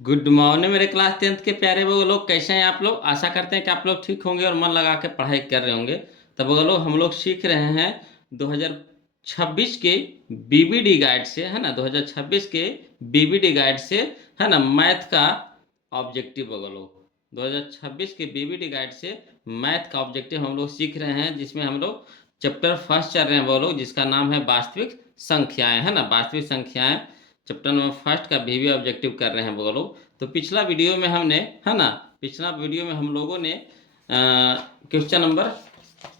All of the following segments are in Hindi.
गुड मॉर्निंग मेरे क्लास 10th के प्यारे वो लोग, कैसे हैं आप लोग। आशा करते हैं कि आप लोग ठीक होंगे और मन लगा के पढ़ाई कर रहे होंगे। तब वो लोग हम लोग सीख रहे हैं 2026 के बीबीडी गाइड से, है ना। 2026 के बीबीडी गाइड से, है ना, मैथ का ऑब्जेक्टिव वो लोग 2026 के बीबीडी गाइड से मैथ का ऑब्जेक्टिव हम लोग सीख रहे हैं, जिसमें हम लोग चैप्टर फर्स्ट चल रहे हैं वो लोग, जिसका नाम है वास्तविक संख्याएं, है ना। वास्तविक संख्याएं चैप्टर नंबर फर्स्ट का बीवी ऑब्जेक्टिव कर रहे हैं वो लोग। तो पिछला वीडियो में हमने, है ना, पिछला वीडियो में हम लोगों ने क्वेश्चन नंबर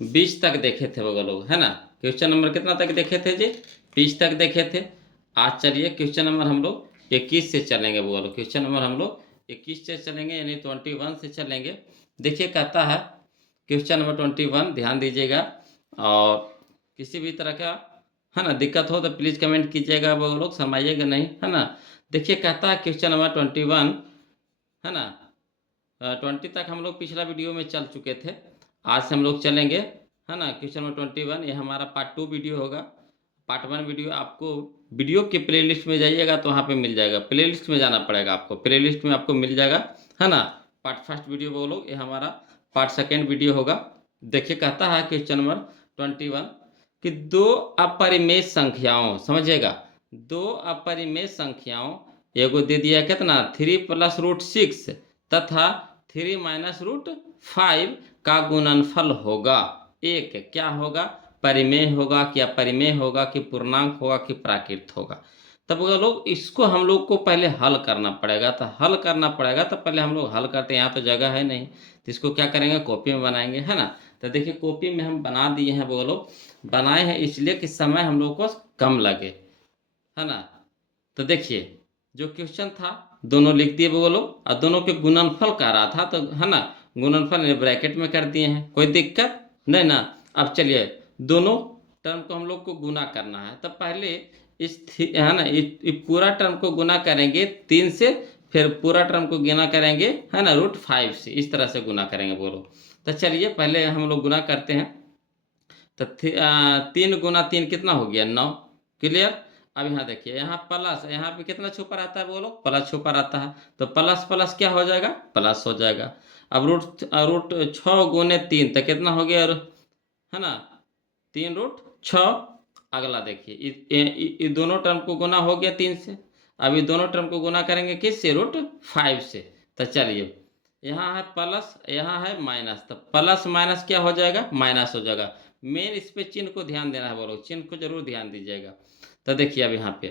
20 तक देखे थे वो लोग, है ना। क्वेश्चन नंबर कितना तक देखे थे जी? 20 तक देखे थे। आज चलिए क्वेश्चन नंबर हम लोग 21 से चलेंगे वो लोग। क्वेश्चन नंबर हम लोग 21 से चलेंगे, यानी 21 से चलेंगे। देखिए कहता है क्वेश्चन नंबर 21, ध्यान दीजिएगा। और किसी भी तरह का, है ना, दिक्कत हो तो प्लीज कमेंट कीजिएगा वो लोग, शर्माइएगा नहीं, है ना। देखिए कहता है क्वेश्चन नंबर 21, है ना। 20 तक हम लोग पिछला वीडियो में चल चुके थे। आज से हम लोग चलेंगे, है ना, क्वेश्चन नंबर 21। ये हमारा पार्ट 2 वीडियो होगा। पार्ट 1 वीडियो आपको वीडियो के प्लेलिस्ट में जाइएगा तो वहाँ पे मिल जाएगा। प्लेलिस्ट में जाना पड़ेगा आपको, प्लेलिस्ट में आपको मिल जाएगा, है ना। पार्ट फर्स्ट वीडियो बोलो, ये हमारा पार्ट सेकेंड वीडियो होगा। देखिए कहता है क्वेश्चन नंबर 21 कि दो अपरिमेय संख्याओं, समझिएगा, दो अपरिमेय संख्याओं, एगो दे दिया कितना 3 + √6 तथा 3 - √5 का गुणनफल होगा। एक क्या होगा? परिमेय होगा कि अपरिमेय होगा कि पूर्णांक होगा कि प्राकृत होगा। तब वो लोग इसको हम लोग को पहले हल करना पड़ेगा। तो हल करना पड़ेगा तो पहले हम लोग हल करते हैं। यहाँ तो जगह है नहीं तो इसको क्या करेंगे, कॉपी में बनाएंगे, है ना। तो देखिए कॉपी में हम बना दिए हैं वो लोग, बनाए हैं इसलिए कि समय हम लोग को कम लगे, है ना। तो देखिए जो क्वेश्चन था दोनों लिख दिए वो लोग, और दोनों के गुणनफल कर रहा था, तो है ना, गुणनफल ब्रैकेट में कर दिए हैं, कोई दिक्कत नहीं ना। अब चलिए दोनों टर्म को हम लोग को गुना करना है। तो पहले है ना, इस पूरा टर्म को गुना करेंगे 3 से, फिर पूरा टर्म को गुना करेंगे, है ना, √5 से। इस तरह से गुना करेंगे वो लोग। तो चलिए पहले हम लोग गुना करते हैं। तो 3 × 3 कितना हो गया? 9। क्लियर। अब यहाँ देखिए, यहाँ प्लस, यहाँ पे कितना छुपा रहता है बोलो? प्लस छुपा रहता है। तो प्लस प्लस क्या हो जाएगा? प्लस हो जाएगा। अब रूट रूट 6 × 3 तो कितना हो गया, है ना, 3√6। अगला देखिए ये दोनों टर्म को गुना हो गया 3 से। अब ये दोनों टर्म को गुना करेंगे किससे? √5 से। तो चलिए यहाँ है प्लस, यहाँ है माइनस, तो प्लस माइनस क्या हो जाएगा? माइनस हो जाएगा। मेन इस पे चिन्ह को ध्यान देना है बोलो, चिन्ह को जरूर ध्यान दीजिएगा। तो देखिए अब यहाँ पे,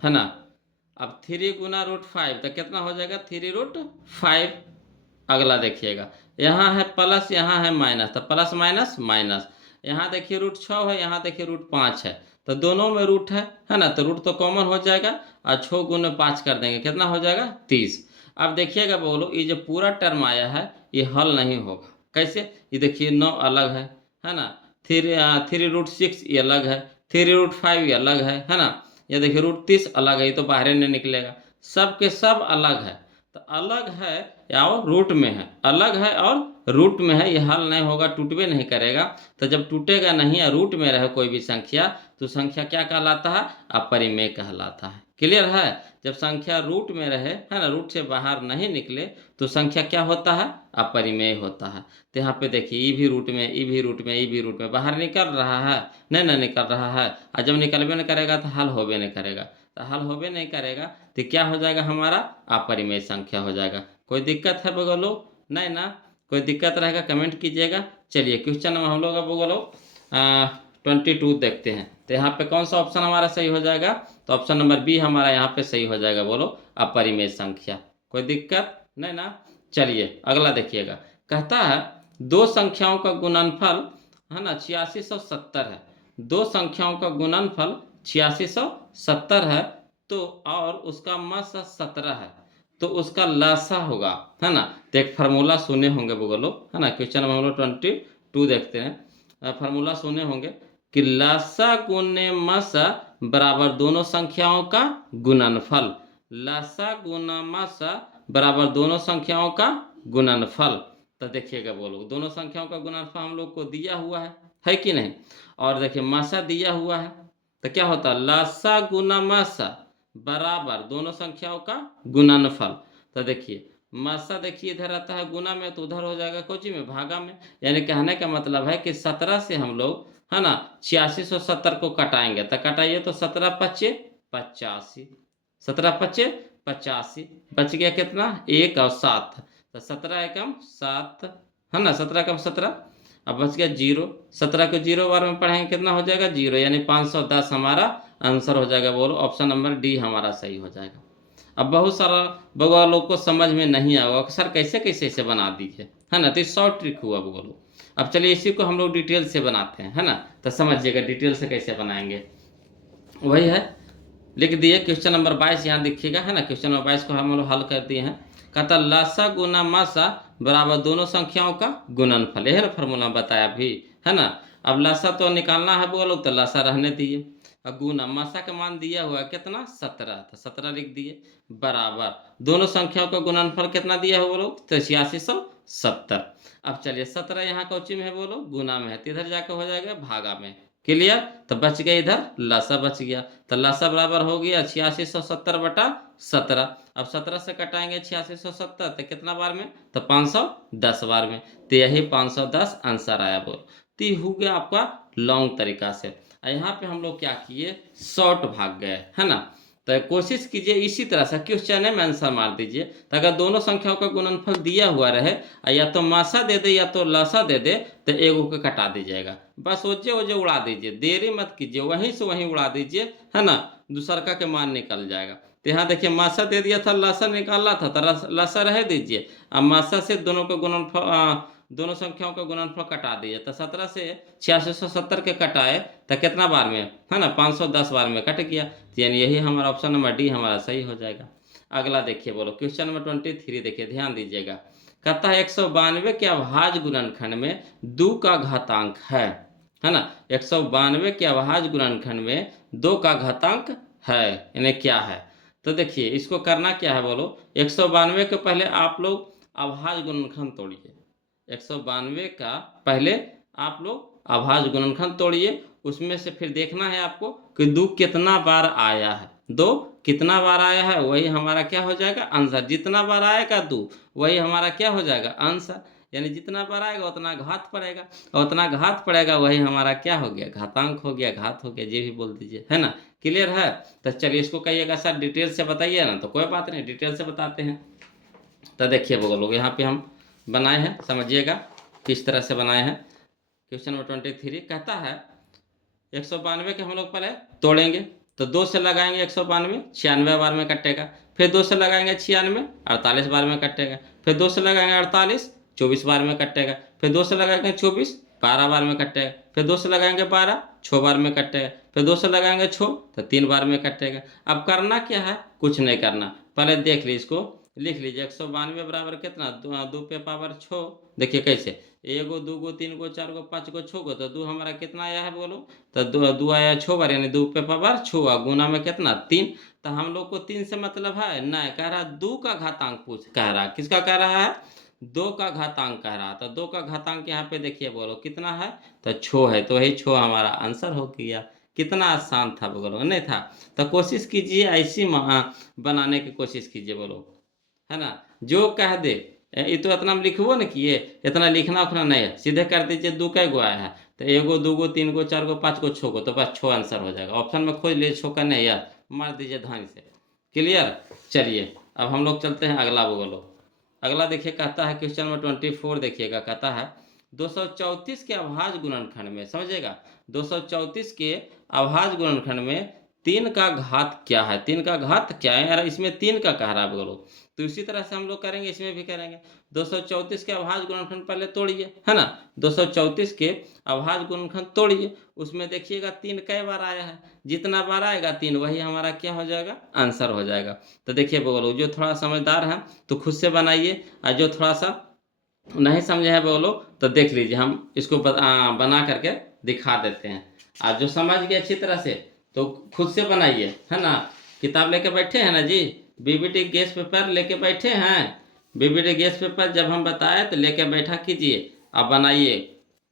है ना, अब 3 × √5 तो कितना हो जाएगा? 3√5। अगला देखिएगा, यहाँ है प्लस, यहाँ है माइनस, तो प्लस माइनस माइनस। यहाँ देखिए √6 है, यहाँ देखिए √5 है, तो दोनों में रूट है ना, तो रूट तो कॉमन हो जाएगा। और 6 × 5 कर देंगे, कितना हो जाएगा? 30। अब देखिएगा बोलो, ये जो पूरा टर्म आया है ये हल नहीं होगा। कैसे? ये देखिए 9 अलग है ना। 3 √6 ये अलग है, 3 √5 ये अलग है ना। ये देखिए √30 अलग है, ये तो बाहर नहीं निकलेगा। सब के सब अलग है। तो अलग है या और रूट में है, अलग है और रूट में है, ये हल नहीं होगा, टूटबे नहीं करेगा। तो जब टूटेगा नहीं या रूट में रहे कोई भी संख्या, तो संख्या क्या कहलाता है? अपरिमेय कहलाता है। क्लियर है। जब संख्या रूट में रहे, है ना, रूट से बाहर नहीं निकले, तो संख्या क्या होता है? अपरिमेय होता है। तो यहाँ पे देखिए ई भी रूट में, ई भी रूट में, ई भी रूट में बाहर निकल रहा है, नहीं ना निकल रहा है। और जब निकलबे नहीं करेगा तो हल होबे नहीं करेगा। तो हल होबे नहीं करेगा तो क्या हो जाएगा? हमारा अपरिमेय संख्या हो जाएगा। कोई दिक्कत है बोलो? नहीं ना। कोई दिक्कत रहेगा कमेंट कीजिएगा। चलिए क्वेश्चन नंबर हम लोग अब बोलो 22 देखते हैं। तो यहाँ पे कौन सा ऑप्शन हमारा सही हो जाएगा? तो ऑप्शन नंबर बी हमारा यहाँ पे सही हो जाएगा। बोलो अपरिमेय संख्या। कोई दिक्कत नहीं ना। चलिए अगला देखिएगा, कहता है दो संख्याओं का गुणनफल, है ना, 8670 है। दो संख्याओं का गुणनफल 8670 है, तो और उसका मस 17 है, तो उसका लसा होगा, है ना। तो एक फार्मूला सुने होंगे वो लोग, है ना। क्वेश्चन नंबर हम लोग 22 देखते हैं। फार्मूला सुने होंगे कि लसा गुने मसा बराबर दोनों संख्याओं का गुणनफल। लसा गुना मसा बराबर दोनों संख्याओं का गुणनफल। तो देखिएगा वो लोग, दोनों संख्याओं का गुणनफल हम लोग को दिया हुआ है कि नहीं। और देखिए मासा दिया हुआ है, तो क्या होता है? लसा गुना मासा बराबर दोनों संख्याओं का गुणनफल। तो देखिए मासा देखिए इधर आता है गुना में, तो उधर हो जाएगा कोची में, भागा में। यानी कहने का मतलब है कि 17 से हम लोग है ना 8670 को कटाएंगे। तो कटाइए तो 17 पच्चे 85, 17 पच्चे 85, बच गया कितना 1 और 7। तो 17 एकम 7 है ना, 17 एकम 17। अब बच गया 0, 17 को 0 बार में पढ़ेंगे कितना हो जाएगा 0, यानी 510 हमारा आंसर हो जाएगा। बोलो ऑप्शन नंबर डी हमारा सही हो जाएगा। अब बहुत सारा बगवा लोग को समझ में नहीं आएगा सर कैसे कैसे इसे बना दीजिए, है ना। तो शॉर्ट ट्रिक हुआ बोलो। अब चलिए इसी को हम लोग डिटेल से बनाते हैं, है ना। तो समझिएगा डिटेल से कैसे बनाएंगे। वही है, लिख दिए क्वेश्चन नंबर 22 यहाँ देखिएगा, है ना। क्वेश्चन नंबर 22 को हम लोग हल कर दिए हैं। कहता लासा गुना मासा बराबर दोनों संख्याओं का गुणनफल, यही ना फॉर्मूला बताया अभी, है ना। अब लासा तो निकालना है बोलो, तो लासा रहने दिए। अब गुना मासा का मान दिया हुआ है कितना 17, तो 17 लिख दिए बराबर दोनों संख्याओं का गुणनफल कितना दिया है बोलो, तो 8670। अब चलिए 17 यहाँ कौची में है बोलो, गुना में है, तो इधर जाकर हो जाएगा भागा में। क्लियर। तो बच गया इधर लासा बच गया। तो लासा बराबर हो गया 8670 बटा 17। अब 17 से कटाएंगे 8670 तो कितना बार में, तो 510 बार में। तो यही 510 आंसर आया बोल। तो ये हो गया आपका लॉन्ग तरीका से। यहाँ पे हम लोग क्या किए, शॉर्ट भाग गए, है ना। तो कोशिश कीजिए इसी तरह से क्वेश्चन में आंसर मार दीजिए। तो अगर दोनों संख्याओं का गुणनफल दिया हुआ रहे, या तो मासा दे दे या तो लासा दे दे, तो एगो को कटा दीजिएगा, बस ओजे ओजे उड़ा दीजिए, देरी मत कीजिए, वहीं से वहीं उड़ा दीजिए, है ना। दूसरका के मान निकल जाएगा। तो यहाँ देखिए मासा दे दिया था, लासा निकालना था, तो लासा रह दीजिए। अब मासा से दोनों का गुणनफल दोनों संख्याओं का गुणनफल कटा दिए। तो 17 से 8670 के कटाए तो कितना बार में, है ना 510 बार में कट गया। यानी यही हमारा ऑप्शन नंबर डी हमारा सही हो जाएगा। अगला देखिए बोलो क्वेश्चन नंबर 23 देखिए, ध्यान दीजिएगा। कहता है 192 के अभाज्य गुणनखंड में 2 का घातांक है ना। 192 के अभाज्य गुणनखंड में 2 का घातांक है, इन्हें क्या है। तो देखिए इसको करना क्या है बोलो, 192 के पहले आप लोग अभाज्य गुणनखंड तोड़िए। 192 का पहले आप लोग अभाज्य गुणनखंड तोड़िए, उसमें से फिर देखना है आपको कि 2 कितना बार आया है, 2 कितना बार आया है, वही हमारा क्या हो जाएगा आंसर। जितना बार आएगा 2 वही हमारा क्या हो जाएगा आंसर। यानी जितना बार आएगा उतना घात पड़ेगा, और उतना घात पड़ेगा वही हमारा क्या हो गया घातांक हो गया, घात हो गया, ये भी बोल दीजिए, है ना। क्लियर है। तो चलिए इसको कहिएगा सर डिटेल से बताइए ना, तो कोई बात नहीं डिटेल से बताते हैं। तो देखिए लोग यहाँ पे हम बनाए हैं, समझिएगा किस तरह से बनाए हैं। क्वेश्चन नंबर 23 कहता है 192 के हम लोग पहले तोड़ेंगे, तो 2 से लगाएंगे 192 96 बार में कटेगा, फिर 2 से लगाएंगे 96 48 बार में कटेगा, फिर 2 से लगाएंगे 48 24 बार में कटेगा, फिर 2 से लगाएंगे 24 12 बार में कटेगा, फिर 2 से लगाएंगे 12 6 बार में कटेगा, फिर 2 से लगाएंगे 6 तो 3 बार में कटेगा। अब करना क्या है, कुछ नहीं करना, पहले देख लीजिए, इसको लिख लीजिए 192 बराबर कितना 2 पे पावर 6। देखिए कैसे, 1 2 3 4 5 6 तो 2 हमारा कितना आया है बोलो, तो 2 आया 6 बार, यानी 2 पे पावर 6 गुना में कितना 3। तो हम लोग को 3 से मतलब है नहीं, कह रहा 2 का घातांक पूछ, कह रहा किसका कह रहा है 2 का घातांक कह रहा। तो 2 का घातांक यहाँ पे देखिए बोलो कितना है, तो 6 है, तो वही 6 हमारा आंसर हो गया। कितना आसान था बोलो, नहीं था। तो कोशिश कीजिए ऐसी बनाने की कोशिश कीजिए बोलो, है ना। जो कह दे ये तो इतना हम लिखबो न किए, इतना लिखना उखना नहीं है, सीधे कर दीजिए 2 कै गो आया है, तो 1 2 3 4 5 6 तो बस 6 आंसर हो जाएगा। ऑप्शन में खोज लीजिए 6 का नहीं यार, मार दीजिए धान से। क्लियर। चलिए अब हम लोग चलते हैं अगला बोलो। अगला देखिए कहता है क्वेश्चन नंबर 24 देखिएगा, कहता है 234 के अभाज्य गुणनखंड में, समझिएगा 234 के अभाज्य गुणनखंड में 3 का घात क्या है, 3 का घात क्या है यार, इसमें 3 का कह रहा है बोलो। तो इसी तरह से हम लोग करेंगे, इसमें भी करेंगे। 234 के अभाज्य गुणनखंड पहले तोड़िए, है ना। 234 के अभाज्य गुणनखंड तोड़िए, उसमें देखिएगा 3 कई बार आया है, जितना बार आएगा 3 वही हमारा क्या हो जाएगा आंसर हो जाएगा। तो देखिए बोलो जो थोड़ा समझदार है तो खुद से बनाइए, और जो थोड़ा सा नहीं समझे है बोलो तो देख लीजिए, हम इसको बना करके दिखा देते हैं। आज जो समझ गए अच्छी तरह से तो खुद से बनाइए, है ना। किताब लेके बैठे हैं ना जी, बीबीटी गेस्ट पेपर लेके बैठे हैं। बीबीटी गेस्ट पेपर जब हम बताए तो लेके बैठा कीजिए, आप बनाइए,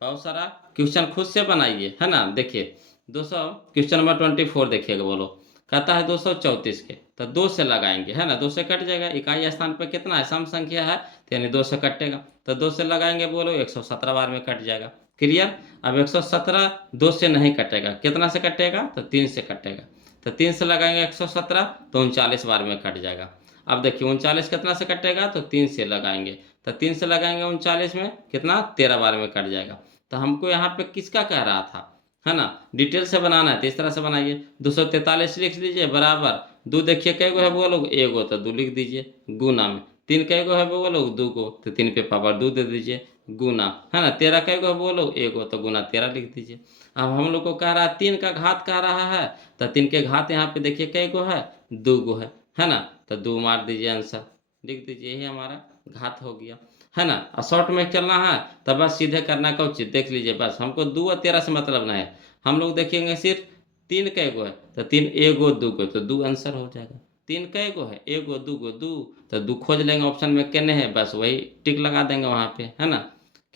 बहुत सारा क्वेश्चन खुद से बनाइए, है ना। देखिए 200 क्वेश्चन नंबर 24 देखिएगा बोलो। कहता है 234 के, तो 2 से लगाएंगे, है ना, 2 से कट जाएगा। इकाई स्थान पर कितना है, सम संख्या है, तो यानी 2 से कटेगा, तो 2 से लगाएंगे, बोलो 117 बार में कट जाएगा। क्लियर। अब 117 2 से नहीं कटेगा, कितना से कटेगा, तो 3 से कटेगा, तो 3 से लगाएंगे 117, तो 39 बार में कट जाएगा। अब देखिए 39 कितना से कटेगा, तो 3 से लगाएंगे, तो 3 से लगाएंगे 39 में कितना, 13 बार में कट जाएगा। तो हमको यहाँ पे किसका कह रहा था, है ना, डिटेल से बनाना है, तो इस तरह से बनाइए। 243 लिख लीजिए बराबर, दो देखिए कै गो है बोलो, एगो, तो 2 लिख दीजिए, गुना में 3 कै गो है बोलो, 2 गो, तो 3 पे पावर 2 दे दीजिए, गुना, है ना, 13 कै गो है बोलो, एगो, तो गुना 13 लिख दीजिए। अब हम लोग को कह रहा है 3 का घात कह रहा है, तो 3 के घात यहाँ पे देखिए कै गो है, 2 गो है ना, तो 2 मार दीजिए, आंसर लिख दीजिए, यही हमारा घात हो गया, है ना। और शॉर्ट में चलना है तो बस सीधे करना का उचित, देख लीजिए, बस हमको 2 और 13 से मतलब नहीं है, हम लोग देखेंगे सिर्फ 3 कै गो है, तो 3 एगो 2 गो, तो 2 आंसर हो जाएगा। 3 कै गो है, एगो 2 गो, 2, तो 2 खोज लेंगे ऑप्शन में कितने है, बस वही टिक लगा देंगे वहाँ पे, है ना।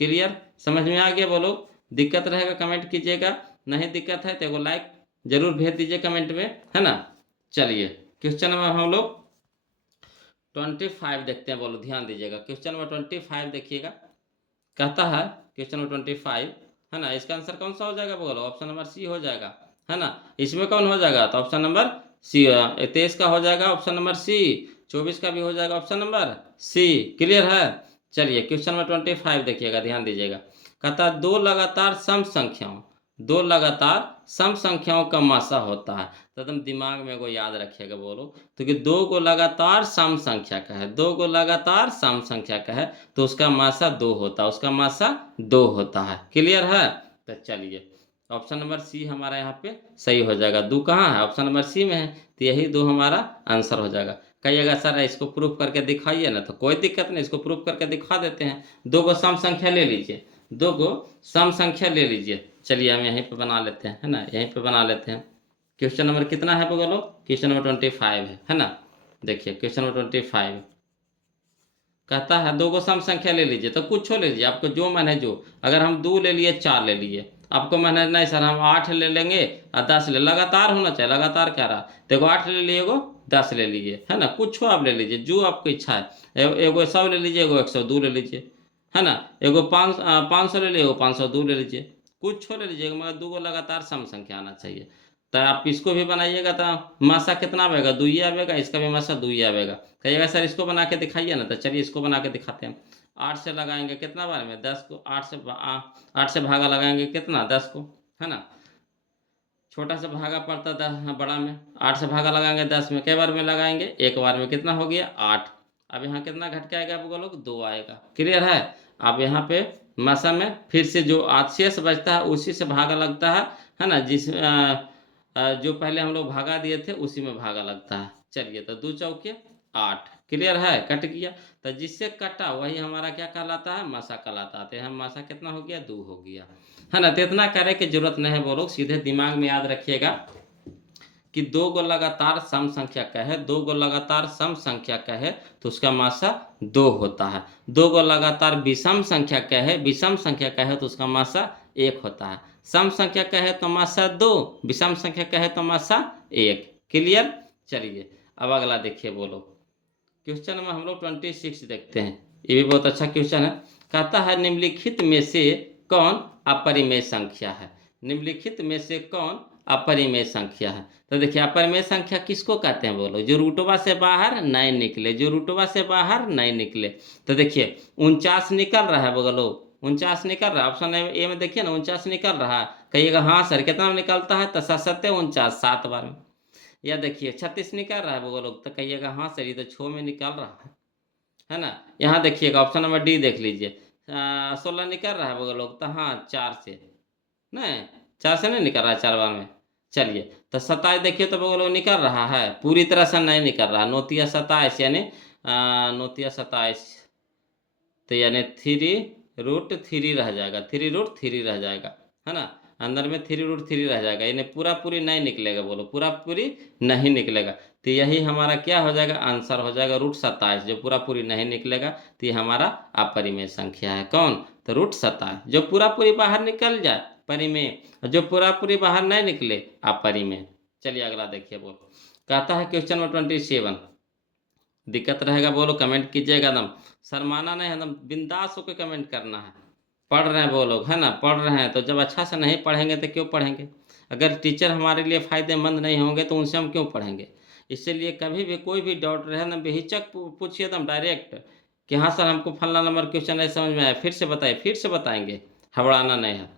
क्लियर, समझ में आ गया बोलो। दिक्कत रहेगा कमेंट कीजिएगा, नहीं दिक्कत है तो एगो लाइक जरूर भेज दीजिए कमेंट में, है ना। चलिए क्वेश्चन में हम लोग 25 देखते हैं, बोलो ध्यान दीजिएगा, क्वेश्चन नंबर 25 देखिएगा। कहता है क्वेश्चन नंबर 25, है ना, इसका आंसर कौन सा हो जाएगा, बोलो ऑप्शन नंबर सी हो जाएगा, है ना। इसमें कौन हो जाएगा, तो ऑप्शन नंबर सी, 23 का हो जाएगा ऑप्शन नंबर सी, 24 का भी हो जाएगा ऑप्शन नंबर सी। क्लियर है। चलिए क्वेश्चन नंबर 25 देखिएगा, ध्यान दीजिएगा। कहता है दो लगातार सम संख्याओं का मासा होता है, तो एकदम दिमाग में को याद रखिएगा, बोलो तो कि 2 को लगातार सम संख्या का है, 2 को लगातार सम संख्या का है, तो उसका मासा 2 होता है, उसका मासा 2 होता है। क्लियर है। तो चलिए ऑप्शन नंबर सी हमारा यहाँ पे सही हो जाएगा। 2 कहाँ है, ऑप्शन नंबर सी में है, तो यही 2 हमारा आंसर हो जाएगा। कहिएगा सर इसको प्रूफ करके दिखाइए ना, तो कोई दिक्कत नहीं, इसको प्रूफ करके दिखा देते हैं। 2 को सम संख्या ले लीजिए, 2 को सम संख्या ले लीजिए। चलिए हम यहीं पे बना लेते हैं, है ना, यहीं पे बना लेते हैं। क्वेश्चन नंबर कितना है बोलो, क्वेश्चन नंबर 25 है ना। देखिए क्वेश्चन नंबर 25 कहता है 2 को सम संख्या ले लीजिए, तो कुछ ले लीजिए, आपको जो मन है, जो अगर हम 2 ले लिए, 4 ले लिए, आपको मन है नहीं सर हम 8 ले लेंगे और 10 ले, लगातार होना चाहिए, लगातार कह रहा, देखो 8 ले लिए, एगो 10 ले लीजिए, है ना, कुछ आप ले लीजिए जो आपको इच्छा है, एगो 100 ले लीजिए, एगो 102 ले लीजिए, है ना, एगो 500 ले लीजिए, एगो 502 ले लीजिए, कुछ ले लीजिएगा, मगर 2 को लगातार सम संख्या आना चाहिए। तो आप इसको भी बनाइएगा, तो मासा कितना आएगा, 2 ही आएगा, इसका भी मासा 2 ही आएगा। कहिएगा सर इसको बना के दिखाइए ना, तो चलिए इसको बना के दिखाते हैं। 8 से लगाएंगे कितना बार में, 10 को, 8 से भागा लगाएंगे कितना, 10 को, है ना, छोटा से भागा पड़ता 10, बड़ा में 8 से भागा लगाएंगे 10 में, कई बार में लगाएंगे, एक बार में, कितना हो गया 8। अब यहाँ कितना घट के आएगा, आपको लोग 2 आएगा। क्लियर है। अब यहाँ पे मासा में फिर से जो शेष बचता है उसी से भागा लगता है ना, जो पहले हम लोग भागा दिए थे उसी में भागा लगता है। चलिए तो 2 चौके 8। क्लियर है, कट गया, तो जिससे कटा वही हमारा क्या कहलाता है, मासा कहलाता है। तो हम मासा कितना हो गया, 2 हो गया, है ना। तो इतना करे की जरूरत नहीं है, वो लोग सीधे दिमाग में याद रखिएगा कि 2 को लगातार सम संख्या का है, 2 को लगातार सम संख्या का है, तो उसका मासा 2 होता है। 2 को लगातार विषम संख्या का है, विषम संख्या का है, तो उसका मासा 1 होता है। सम संख्या का है तो मासा 2, विषम संख्या का है तो मासा 1। क्लियर। चलिए अब अगला देखिए, बोलो क्वेश्चन में हम लोग 26 देखते हैं। ये भी बहुत अच्छा क्वेश्चन है। कहता है निम्नलिखित में से कौन अपरिमेय संख्या है, निम्नलिखित में से कौन अपरिमेय संख्या है। तो देखिए अपरिमेय संख्या किसको कहते हैं, बोलो जो रूटवा से बाहर नहीं निकले, जो रूटवा से बाहर नहीं निकले। तो देखिए 49 निकल रहा है, बोलो 49 निकल रहा है, ऑप्शन ए में देखिए ना 49 निकल रहा है। कहिएगा हाँ सर कितना निकलता है, तो 7 49 7 बार में। या देखिए 36 निकल रहा है, बोलो तो कहिएगा हाँ सर ये तो 6 में निकल रहा है ना। यहाँ देखिएगा ऑप्शन नंबर डी देख लीजिए, 16 निकल रहा है, बोलो तो हाँ 4 से नहीं, 4 से नहीं निकल रहा है 4 बार में। चलिए तो 27 देखिए, तो बोलो निकल रहा है, पूरी तरह से नहीं निकल रहा, नोतिया 27 यानी नोतिया 27, तो यानी 3√3 रह जाएगा, 3√3 रह जाएगा, है ना, अंदर में 3√3 रह जाएगा, यानी पूरा पूरी नहीं निकलेगा, बोलो पूरा पूरी नहीं निकलेगा। तो यही हमारा क्या हो जाएगा, आंसर हो जाएगा √27, जो पूरा पूरी नहीं निकलेगा, तो ये हमारा अपरिमेय संख्या है। कौन, तो √27, जो पूरा पूरी बाहर निकल जाए परिमेय, जो पूरा पूरी बाहर नहीं निकले अपरिमेय। चलिए अगला देखिए बोलो। कहता है क्वेश्चन नंबर 27, दिक्कत रहेगा बोलो कमेंट कीजिएगा, एकदम शर्माना नहीं, एकदम बिंदास होकर कमेंट करना है। पढ़ रहे हैं वो लोग, है ना, पढ़ रहे हैं, तो जब अच्छा से नहीं पढ़ेंगे तो क्यों पढ़ेंगे? अगर टीचर हमारे लिए फ़ायदेमंद नहीं होंगे तो उनसे हम क्यों पढ़ेंगे? इसीलिए कभी भी कोई भी डाउट रहे ना, बेहिचक पूछिए एकदम डायरेक्ट कि हाँ सर हमको फलना नंबर क्वेश्चन नहीं समझ में आया, फिर से बताइए, फिर से बताएंगे, हबड़ाना नहीं है।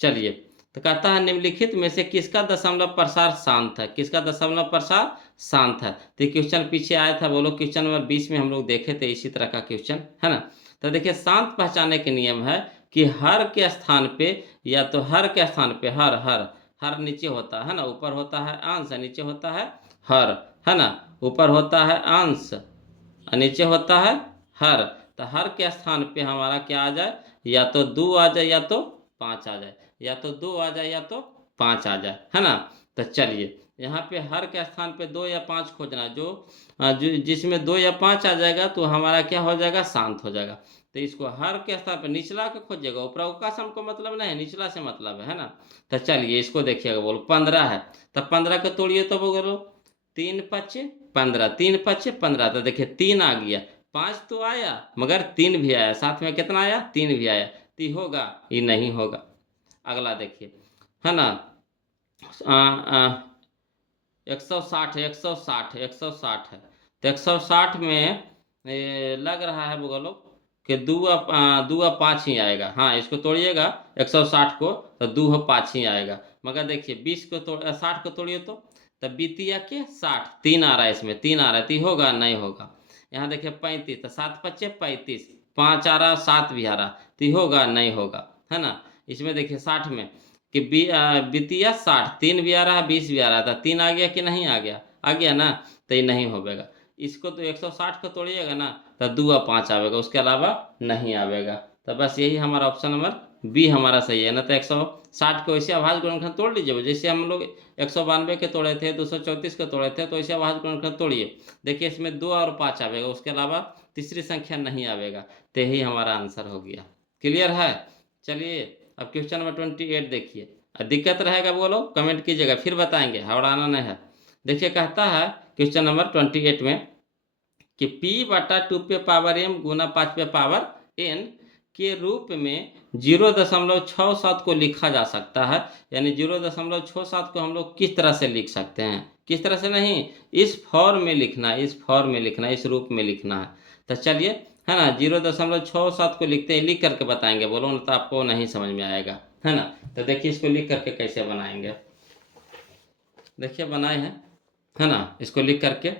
चलिए, तो कहता है निम्नलिखित में से किसका दशमलव प्रसार शांत है, किसका दशमलव प्रसार शांत है? तो क्वेश्चन पीछे आया था, बोलो क्वेश्चन नंबर 20 में हम लोग देखे थे इसी तरह का क्वेश्चन, है ना। तो देखिए शांत पहचानने के नियम है कि हर के स्थान पे, या तो हर के स्थान पे हर हर हर नीचे होता है ना, ऊपर होता है अंश, नीचे होता है हर, है ना, ऊपर होता है अंश और नीचे होता है हर। तो हर के स्थान पे हमारा क्या आ जाए, या तो 2 आ जाए या तो 5 आ जाए, या तो 2 आ जाए या तो 5 आ जाए, है ना। तो चलिए यहाँ पे हर के स्थान पे 2 या 5 खोजना, जिसमें 2 या 5 आ जाएगा तो हमारा क्या हो जाएगा, शांत हो जाएगा। तो इसको हर के स्थान पे निचला के खोजिएगा, ऊपर का से हमको मतलब नहीं है, निचला से मतलब है ना। तो चलिए इसको देखिएगा, बोलो 15 है, तो 15 को तोड़िए तो बोलो 3 5 15, 3 5 15, तो देखिए 3 आ गया, 5 तो आया मगर 3 भी आया, साथ में कितना आया, 3 भी आया, तो ये होगा, ये नहीं होगा। अगला देखिए, है ना, 160 है, 160 160 है, तो 160 में लग रहा है बोलो कि 2 5 ही आएगा। हाँ इसको तोड़िएगा 160 को, तो 2 5 ही आएगा, मगर देखिए 20 को 60 को तोड़िए तो तब बीतिया के 60, 3 आ रहा है, इसमें 3 आ रहा है, तो होगा नहीं होगा। यहाँ देखिए 35, तो 7 5 35, 5 आ रहा, 7 भी आ रहा, तो होगा नहीं होगा, है ना। इसमें देखिए 60 में कि बीतिया 60, 3 भी आ रहा है 20 भी आ रहा था, 3 आ गया कि नहीं आ गया, आ गया ना, तो ये नहीं होगा। इसको तो 160 को तोड़िएगा ना तो 2 5 आवेगा, उसके अलावा नहीं आवेगा। तो बस यही हमारा ऑप्शन नंबर बी हमारा सही है ना। तो 160 को ऐसे अभाज्य गुणनखंड तोड़ लीजिए, जैसे हम लोग 192 के तोड़े थे, 234 के तोड़े थे, तो ऐसे अभाज्य गुणनखंड तोड़िए, देखिए इसमें 2 और 5 आवेगा, उसके अलावा तीसरी संख्या नहीं आवेगा। तो यही हमारा आंसर हो गया। क्लियर है? चलिए अब क्वेश्चन नंबर 28 देखिए, दिक्कत रहेगा बोलो कमेंट कीजिएगा, फिर बताएंगे, हवड़ाना नहीं है। देखिए कहता है क्वेश्चन नंबर 28 में कि p/2 पे पावर m गुना 5 पे पावर n के रूप में 0.67 को लिखा जा सकता है। यानी 0.67 को हम लोग किस तरह से लिख सकते हैं, किस तरह से नहीं, इस फॉर्म में लिखना है, इस फॉर्म में लिखना है, इस रूप में लिखना है। तो चलिए, है ना, 0.67 को लिखते हैं, लिख करके बताएंगे, बोलो ना तो आपको नहीं समझ में आएगा, है ना। तो देखिए इसको लिख करके कैसे बनाएंगे, देखिए बनाए हैं, है ना। इसको लिख करके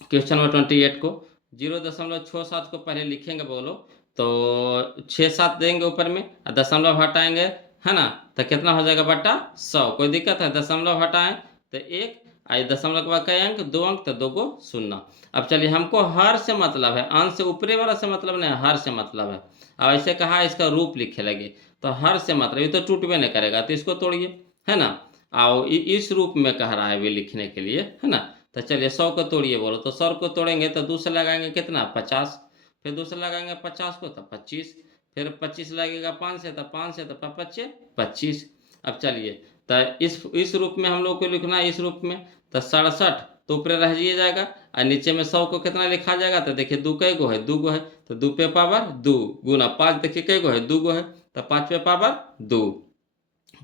क्वेश्चन नंबर 28 को 0.67 को पहले लिखेंगे बोलो, तो 6 7 देंगे ऊपर में, और दशमलव हटाएंगे, है ना, तो कितना हो जाएगा बटा 100। कोई दिक्कत है, दशमलव हटाएं तो 1, आई दशमलव के बाद कई अंक, 2 अंक, तो 2 को 0। अब चलिए हमको हर से मतलब है, अंश से ऊपरी वाला से मतलब नहीं, हर से मतलब है। अब ऐसे कहा इसका रूप लिखे लगे, तो हर से मतलब ये तो टूटबे नहीं करेगा, तो इसको तोड़िए, है ना। आओ इस रूप में कह रहा है वे लिखने के लिए, है ना। तो चलिए 100 को तोड़िए बोलो, तो 100 को तोड़ेंगे तो 2 से लगाएंगे कितना, 50, फिर 2 से लगाएंगे 50 को तो 25, फिर 25 लगेगा 5 से तो 5 से तो 25 25। अब चलिए तो इस रूप में हम लोग को लिखना है, इस रूप में तो 67 तो ऊपर रह जाएगा, और नीचे में 100 को कितना लिखा जाएगा, तो देखिए 2 कई गो है, 2 गो है, तो 2 पे पावर 2 गुना 5, देखिए कई गो है, 2 गो है, तो 5 पे पावर 2।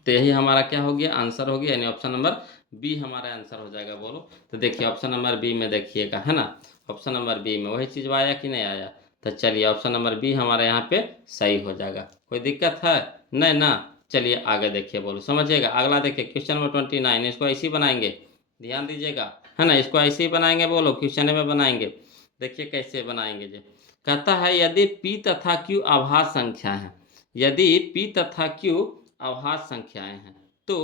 तो यही हमारा क्या हो गया, आंसर हो गया, यानी ऑप्शन नंबर बी हमारा आंसर हो जाएगा बोलो। तो देखिए ऑप्शन नंबर बी में देखिएगा, है ना, ऑप्शन नंबर बी में वही चीज़ आया कि नहीं आया। तो चलिए ऑप्शन नंबर बी हमारे यहाँ पे सही हो जाएगा। कोई दिक्कत है नहीं ना। चलिए आगे देखिए बोलो, समझिएगा। अगला देखिए क्वेश्चन नंबर 29, इसको ऐसे ही बनाएंगे, ध्यान दीजिएगा, है ना, इसको ऐसे ही बनाएंगे बोलो, क्वेश्चन में बनाएंगे। देखिए कैसे बनाएंगे जी। कहता है यदि p तथा q अभाज्य संख्या है, यदि p तथा q अभाज्य संख्याएं हैं, तो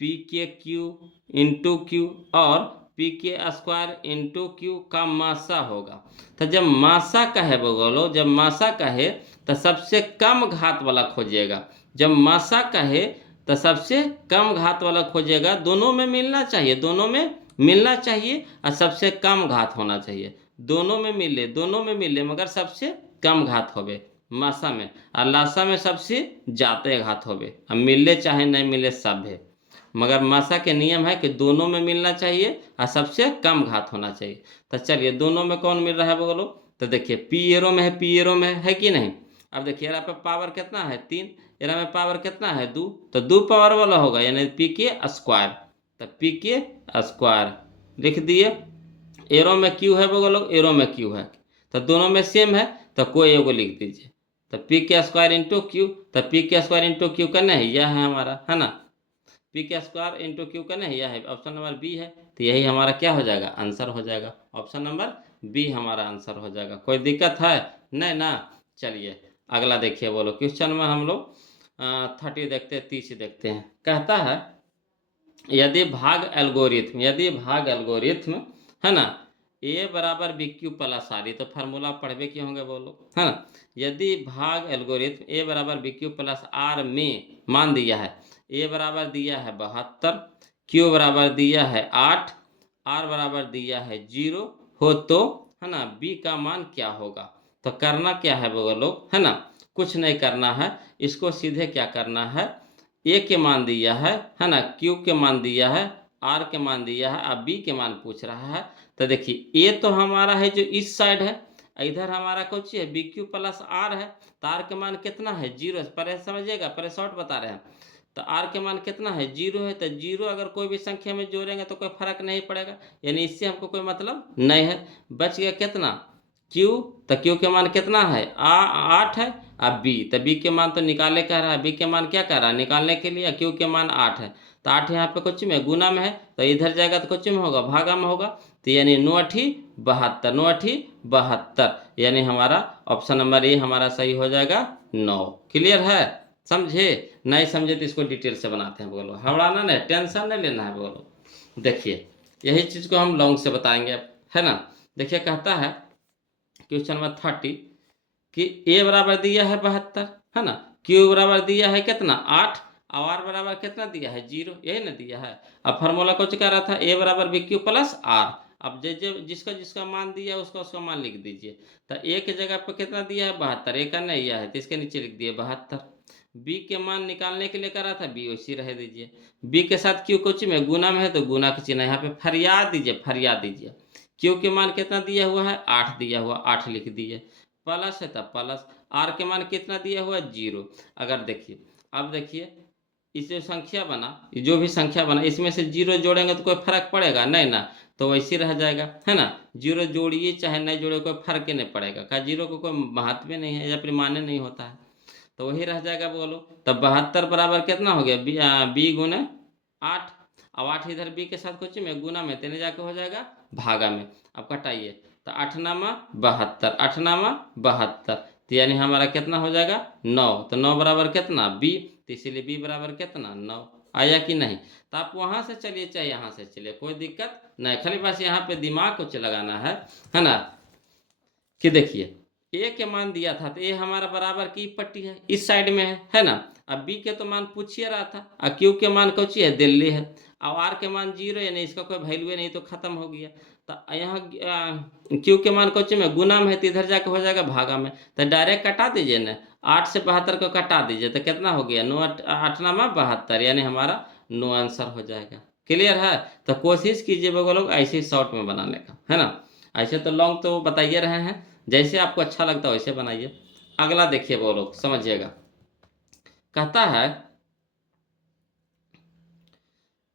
पी के क्यू इंटू क्यू और पी के स्क्वायर इंटू क्यू का मासा होगा। तो जब मासा कहे बोलो, जब मासा कहे तो सबसे कम घात वाला खोजिएगा, जब मासा कहे तो सबसे कम घात वाला खोजिएगा, दोनों में मिलना चाहिए, दोनों में मिलना चाहिए, और सबसे कम घात होना चाहिए, दोनों में मिले, दोनों में मिले, मगर सबसे कम घात होवे मासा में, और लासा में सबसे जाते घात होवे, अब मिले चाहे नहीं मिले सब है। मगर मासा के नियम है कि दोनों में मिलना चाहिए और सबसे कम घात होना चाहिए। तो चलिए दोनों में कौन मिल रहा है बोलो, तो देखिए पी एरो में है, पी एरो में है कि नहीं। अब देखिए यहाँ पे पावर कितना है 3, यहाँ में पावर कितना है 2, तो 2 पावर वाला होगा यानी पी के स्क्वायर, तो पी के स्क्वायर लिख दिए। एरो में क्यू है बोलो, एरो में क्यू है, तो दोनों में सेम है तो कोई एगो लिख दीजिए। तो पी के स्क्वायर इंटू क्यू, तो पी के स्क्वायर इंटू क्यू करना है, यह है हमारा, है ना। पी के स्क्वायर इंटू क्यू करना है, यह है ऑप्शन नंबर बी है। तो यही हमारा क्या हो जाएगा, आंसर हो जाएगा, ऑप्शन नंबर बी हमारा आंसर हो जाएगा। कोई दिक्कत है नहीं ना। चलिए अगला देखिए बोलो, क्वेश्चन में हम लोग 30 देखते हैं, 30 देखते हैं। कहता है यदि भाग एल्गोरिथ्म है ना, ए बराबर बी क्यू प्लस आर, ये तो फार्मूला पढ़वे के होंगे बोलो, है ना। यदि भाग एल्गोरिथ्म ए बराबर बी क्यू प्लस आर में मान दिया है, ए बराबर दिया है 72, क्यू बराबर दिया है 8, आर बराबर दिया है 0 हो तो, है ना, बी का मान क्या होगा। तो करना क्या है बोलो, है ना, कुछ नहीं करना है, इसको सीधे क्या करना है, ए के मान दिया है ना, क्यू के मान दिया है, आर के मान दिया है, अब बी के मान पूछ रहा है। तो देखिए ए तो हमारा है जो इस साइड है, इधर हमारा कुछ है बी क्यू प्लस आर है, तो आर के मान कितना है 0, पर समझिएगा, पर शॉर्ट बता रहे हैं। तो आर के मान कितना है 0 है, तो 0 अगर कोई भी संख्या में जोड़ेंगे तो कोई फर्क नहीं पड़ेगा, यानी इससे हमको कोई मतलब नहीं है। बच गया कितना क्यू, तो क्यू के मान कितना है 8 है। अब बी, तो बी के मान तो निकाले कह रहा है, बी के मान क्या कह रहा है निकालने के लिए, क्यू के मान 8 है, तो 8 यहाँ पे कुछ में गुना में है, तो इधर जाएगा तो कुछ में होगा भागा में होगा, तो यानी 9 अठी 72, 9 अठी 72, यानी हमारा ऑप्शन नंबर ए हमारा सही हो जाएगा 9। क्लियर है, समझे, नहीं समझे तो इसको डिटेल से बनाते हैं बोलो, हवड़ाना नहीं, टेंशन नहीं लेना है बोलो। देखिए यही चीज़ को हम लॉन्ग से बताएंगे, है ना। देखिए कहता है क्वेश्चन नंबर 30 कि ए बराबर दिया है 72, है ना, क्यू बराबर दिया है कितना 8, और आर बराबर कितना दिया है 0, यही ना दिया है। अब फार्मूला कुछ कह रहा था ए बराबर बी क्यू प्लस आर, अब जिसका जिसका मान दिया है उसका उसका मान लिख दीजिए। तो ए के जगह पर कितना दिया है 72, ए का नहीं है तो इसके नीचे लिख दिए 72। बी के मान निकालने के लिए कह रहा था, बी वैसी रह दीजिए, बी के साथ क्यू कुछ में गुना में है तो गुना के चिन्ह यहाँ पे फरियाद दीजिए। क्यू के मान कितना दिया हुआ है 8 दिया हुआ, 8 लिख दिए, प्लस है तब प्लस, आर के मान कितना दिया हुआ 0। अगर देखिए अब देखिए इस जो संख्या बना, जो भी संख्या बना इसमें से 0 जोड़ेंगे तो कोई फर्क पड़ेगा नहीं ना, तो वैसे रह जाएगा, है ना। 0 जोड़िए चाहे नहीं जोड़े कोई फर्क ही नहीं पड़ेगा, क्या 0 को कोई महत्व नहीं है या फिर मान्य नहीं होता है, तो वही रह जाएगा बोलो। तब 72 बराबर कितना हो गया बी गुने 8, अब 8 इधर बी के साथ कुछ में गुना में तेने जाके हो जाएगा भागा में। अब कटाइए तो 8 नामा 72, 8 नामा 72, तो यानी हमारा कितना हो जाएगा 9, तो 9 बराबर कितना बी, तो इसीलिए बी बराबर कितना 9। आया कि नहीं, तो आप वहां से चलिए चाहे यहाँ से चलिए, कोई दिक्कत नहीं, खाली बस यहाँ पे दिमाग कुछ लगाना है ना। कि देखिए ए के मान दिया था तो ए हमारा बराबर की पट्टी है इस साइड में है ना। अब बी के तो मान पूछिए रहा था, और क्यू के मान कौची है दिल्ली है, अब आर के मान 0 यानी इसका कोई वैल्यू नहीं तो खत्म हो गया। तो यहाँ क्यू के मान कौची में गुना में है तो इधर जाके हो जाएगा भागा में, तो डायरेक्ट कटा दीजिए ना, 8 से 72 को कटा दीजिए तो कितना हो गया 9 8 नामा 72, यानी हमारा 9 आंसर हो जाएगा। क्लियर है, तो कोशिश कीजिए वो लोग ऐसे शॉर्ट में बनाने का, है ना। ऐसे तो लॉन्ग तो बताइए रहे हैं, जैसे आपको अच्छा लगता है वैसे बनाइए। अगला देखिए वो लोग समझिएगा, कहता है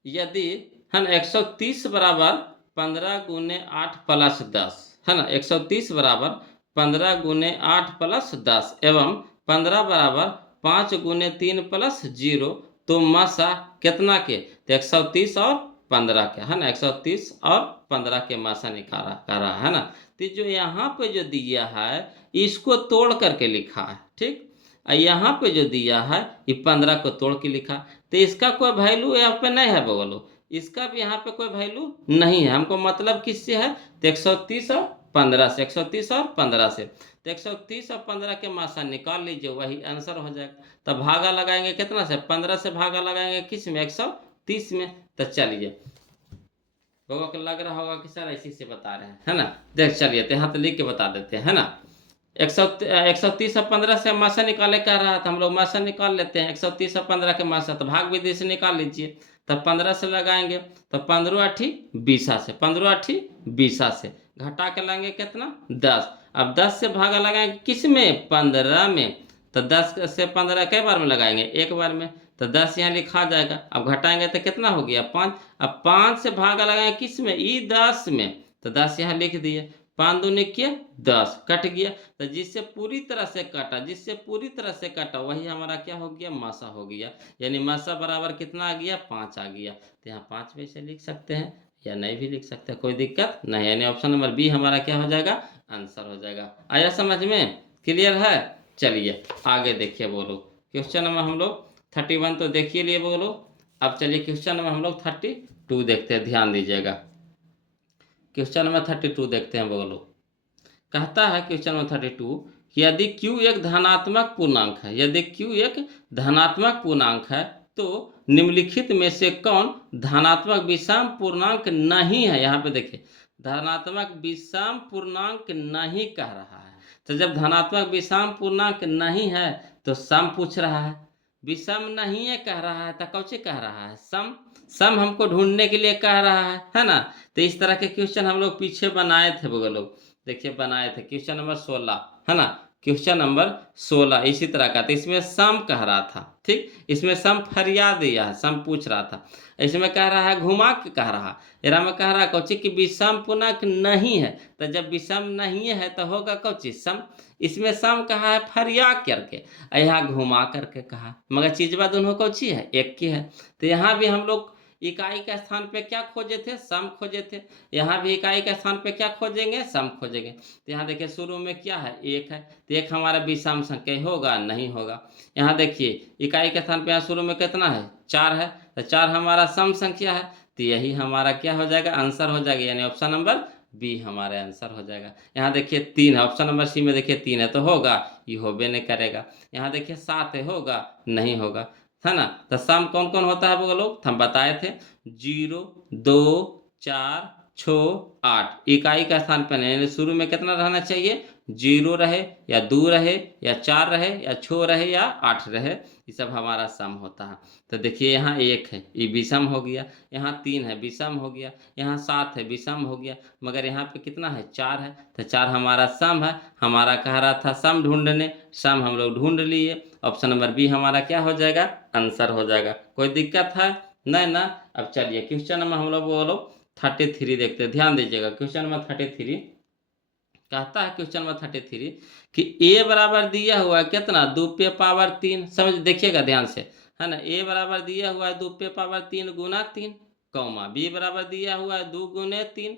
यदि है ना 130 बराबर 15 गुने 8 प्लस 10, है ना, 130 बराबर 15 गुने 8 प्लस 10 एवं 15 बराबर 5 गुने 3 प्लस 0, तो मासा कितना के, तो 130 और 15 के, है ना, 130 और 15 के मासा निकाला कर रहा है ना। तो जो यहाँ पे जो दिया है इसको तोड़ करके लिखा है, ठीक, और यहाँ पे जो दिया है ये 15 को तोड़ के लिखा, तो इसका कोई वैल्यू यहाँ पे नहीं है बोलो, इसका भी यहाँ पे कोई वैल्यू नहीं है, हमको मतलब किससे है, तो 130 और 15 से, 130 और 15 से, तो 130 और 15 के मासा निकाल लीजिए, वही आंसर हो जाएगा। तब भागा लगाएंगे कितना से, 15 से भागा लगाएंगे किस में 130 में। तो चलिए लोगों को लग रहा होगा कि सर ऐसे से बता रहे हैं, है ना। देख चलिए तो यहाँ तो लिख के बता देते हैं, है ना। 130 और 15 से मासा निकाले कह रहा था, हम लोग मासा निकाल लेते हैं, 130 और 15 के मासा, तो भाग विधि से निकाल लीजिए। तब 15 से लगाएंगे तो 15 अठी 20 से, 15 अठी 20 से घटा के लाएंगे कितना 10। अब 10 से भागा लगाएंगे किस में 15 में, तो 10 से 15 कई बार में लगाएंगे एक बार में, तो 10 यहाँ लिखा जाएगा। अब घटाएंगे तो कितना हो गया 5। अब 5 से भागा लगाएंगे किस में ई 10 में, तो 10 यहाँ लिख दिए, 5 दूनी के 10 कट गया। तो जिससे पूरी तरह से कटा, जिससे पूरी तरह से कटा वही हमारा क्या हो गया मासा हो गया, यानी मासा बराबर कितना आ गया 5 आ गया। तो यहाँ 5 में से लिख सकते हैं या नहीं भी लिख सकते हैं, कोई दिक्कत नहीं, यानी ऑप्शन नंबर बी हमारा क्या हो जाएगा आंसर हो जाएगा। आया समझ में, क्लियर है। चलिए आगे देखिए बोलो, क्वेश्चन नंबर हम लोग 31 तो देखिए लिए बोलो। अब चलिए क्वेश्चन नंबर हम लोग 32 देखते हैं, ध्यान दीजिएगा। क्वेश्चन नंबर 32 देखते हैं बोलो। कहता है क्वेश्चन नंबर 32 कि यदि q एक धनात्मक पूर्णांक है, यदि q एक धनात्मक पूर्णांक है तो निम्नलिखित में से कौन धनात्मक विषम पूर्णांक नहीं है। यहाँ पे देखिए धनात्मक विषम पूर्णांक नहीं कह रहा है, तो जब धनात्मक विषम पूर्णांक नहीं है तो सम पूछ रहा है, विषम नहीं है कह रहा है तो कौन कह रहा है सम, सम हमको ढूंढने के लिए कह रहा है ना। तो इस तरह के क्वेश्चन हम लोग पीछे बनाए थे वो लोग, देखिए बनाए थे क्वेश्चन नंबर 16 है ना, क्वेश्चन नंबर 16 इसी तरह का। तो इसमें सम कह रहा था, ठीक, इसमें सम फरियाद दिया है, सम पूछ रहा था। इसमें कह रहा है घुमा के कह रहा, एरा में कह रहा है कौची कि विषम पूर्णांक नहीं है, तो जब विषम नहीं है तो होगा कौची सम। इसमें सम कहा है फरिया करके, यहाँ घुमा करके कहा, मगर चीजवा दोनों कौची है एक की है। तो यहाँ भी हम लोग इकाई के स्थान पे क्या खोजे थे सम खोजे थे, यहाँ भी इकाई के स्थान पे क्या खोजेंगे सम खोजेंगे। तो यहाँ देखिए शुरू में क्या है एक है, तो एक हमारा विषम संख्या होगा नहीं होगा। यहाँ देखिए इकाई के स्थान पे यहाँ शुरू में कितना है 4 है, तो 4 हमारा सम संख्या है, तो यही हमारा क्या हो जाएगा आंसर हो जाएगा, यानी ऑप्शन नंबर बी हमारा आंसर हो जाएगा। यहाँ देखिए 3 है, ऑप्शन नंबर सी में देखिए 3 है तो होगा, ये होबे नहीं करेगा। यहाँ देखिए 7 है, होगा नहीं होगा, है ना। तो सम कौन कौन होता है वो लोग हम बताए थे, 0 2 4 6 8 इकाई का स्थान पर नहीं, शुरू में कितना रहना चाहिए 0 रहे या 2 रहे या 4 रहे या 6 रहे या 8 रहे, ये सब हमारा सम होता है। तो देखिए यहाँ 1 है ये विषम हो गया, यहाँ 3 है विषम हो गया, यहाँ 7 है विषम हो गया, मगर यहाँ पे कितना है 4 है, तो 4 हमारा सम है। हमारा कह रहा था सम ढूंढने, सम हम लोग ढूंढ लिए, ऑप्शन नंबर बी हमारा क्या हो जाएगा आंसर हो जाएगा। कोई दिक्कत है नहीं ना। अब चलिए क्वेश्चन नंबर हम लोग बोलो 33 देखते हैं, ध्यान दीजिएगा। क्वेश्चन नंबर 33 कहता है क्वेश्चन नंबर 33 कि a बराबर दिया हुआ है कितना 2 पे पावर 3, समझ देखिएगा ध्यान से, है ना। a बराबर दिया हुआ है 2 पे पावर 3 गुना 3, कौमा b बराबर दिया हुआ है 2 गुने 3,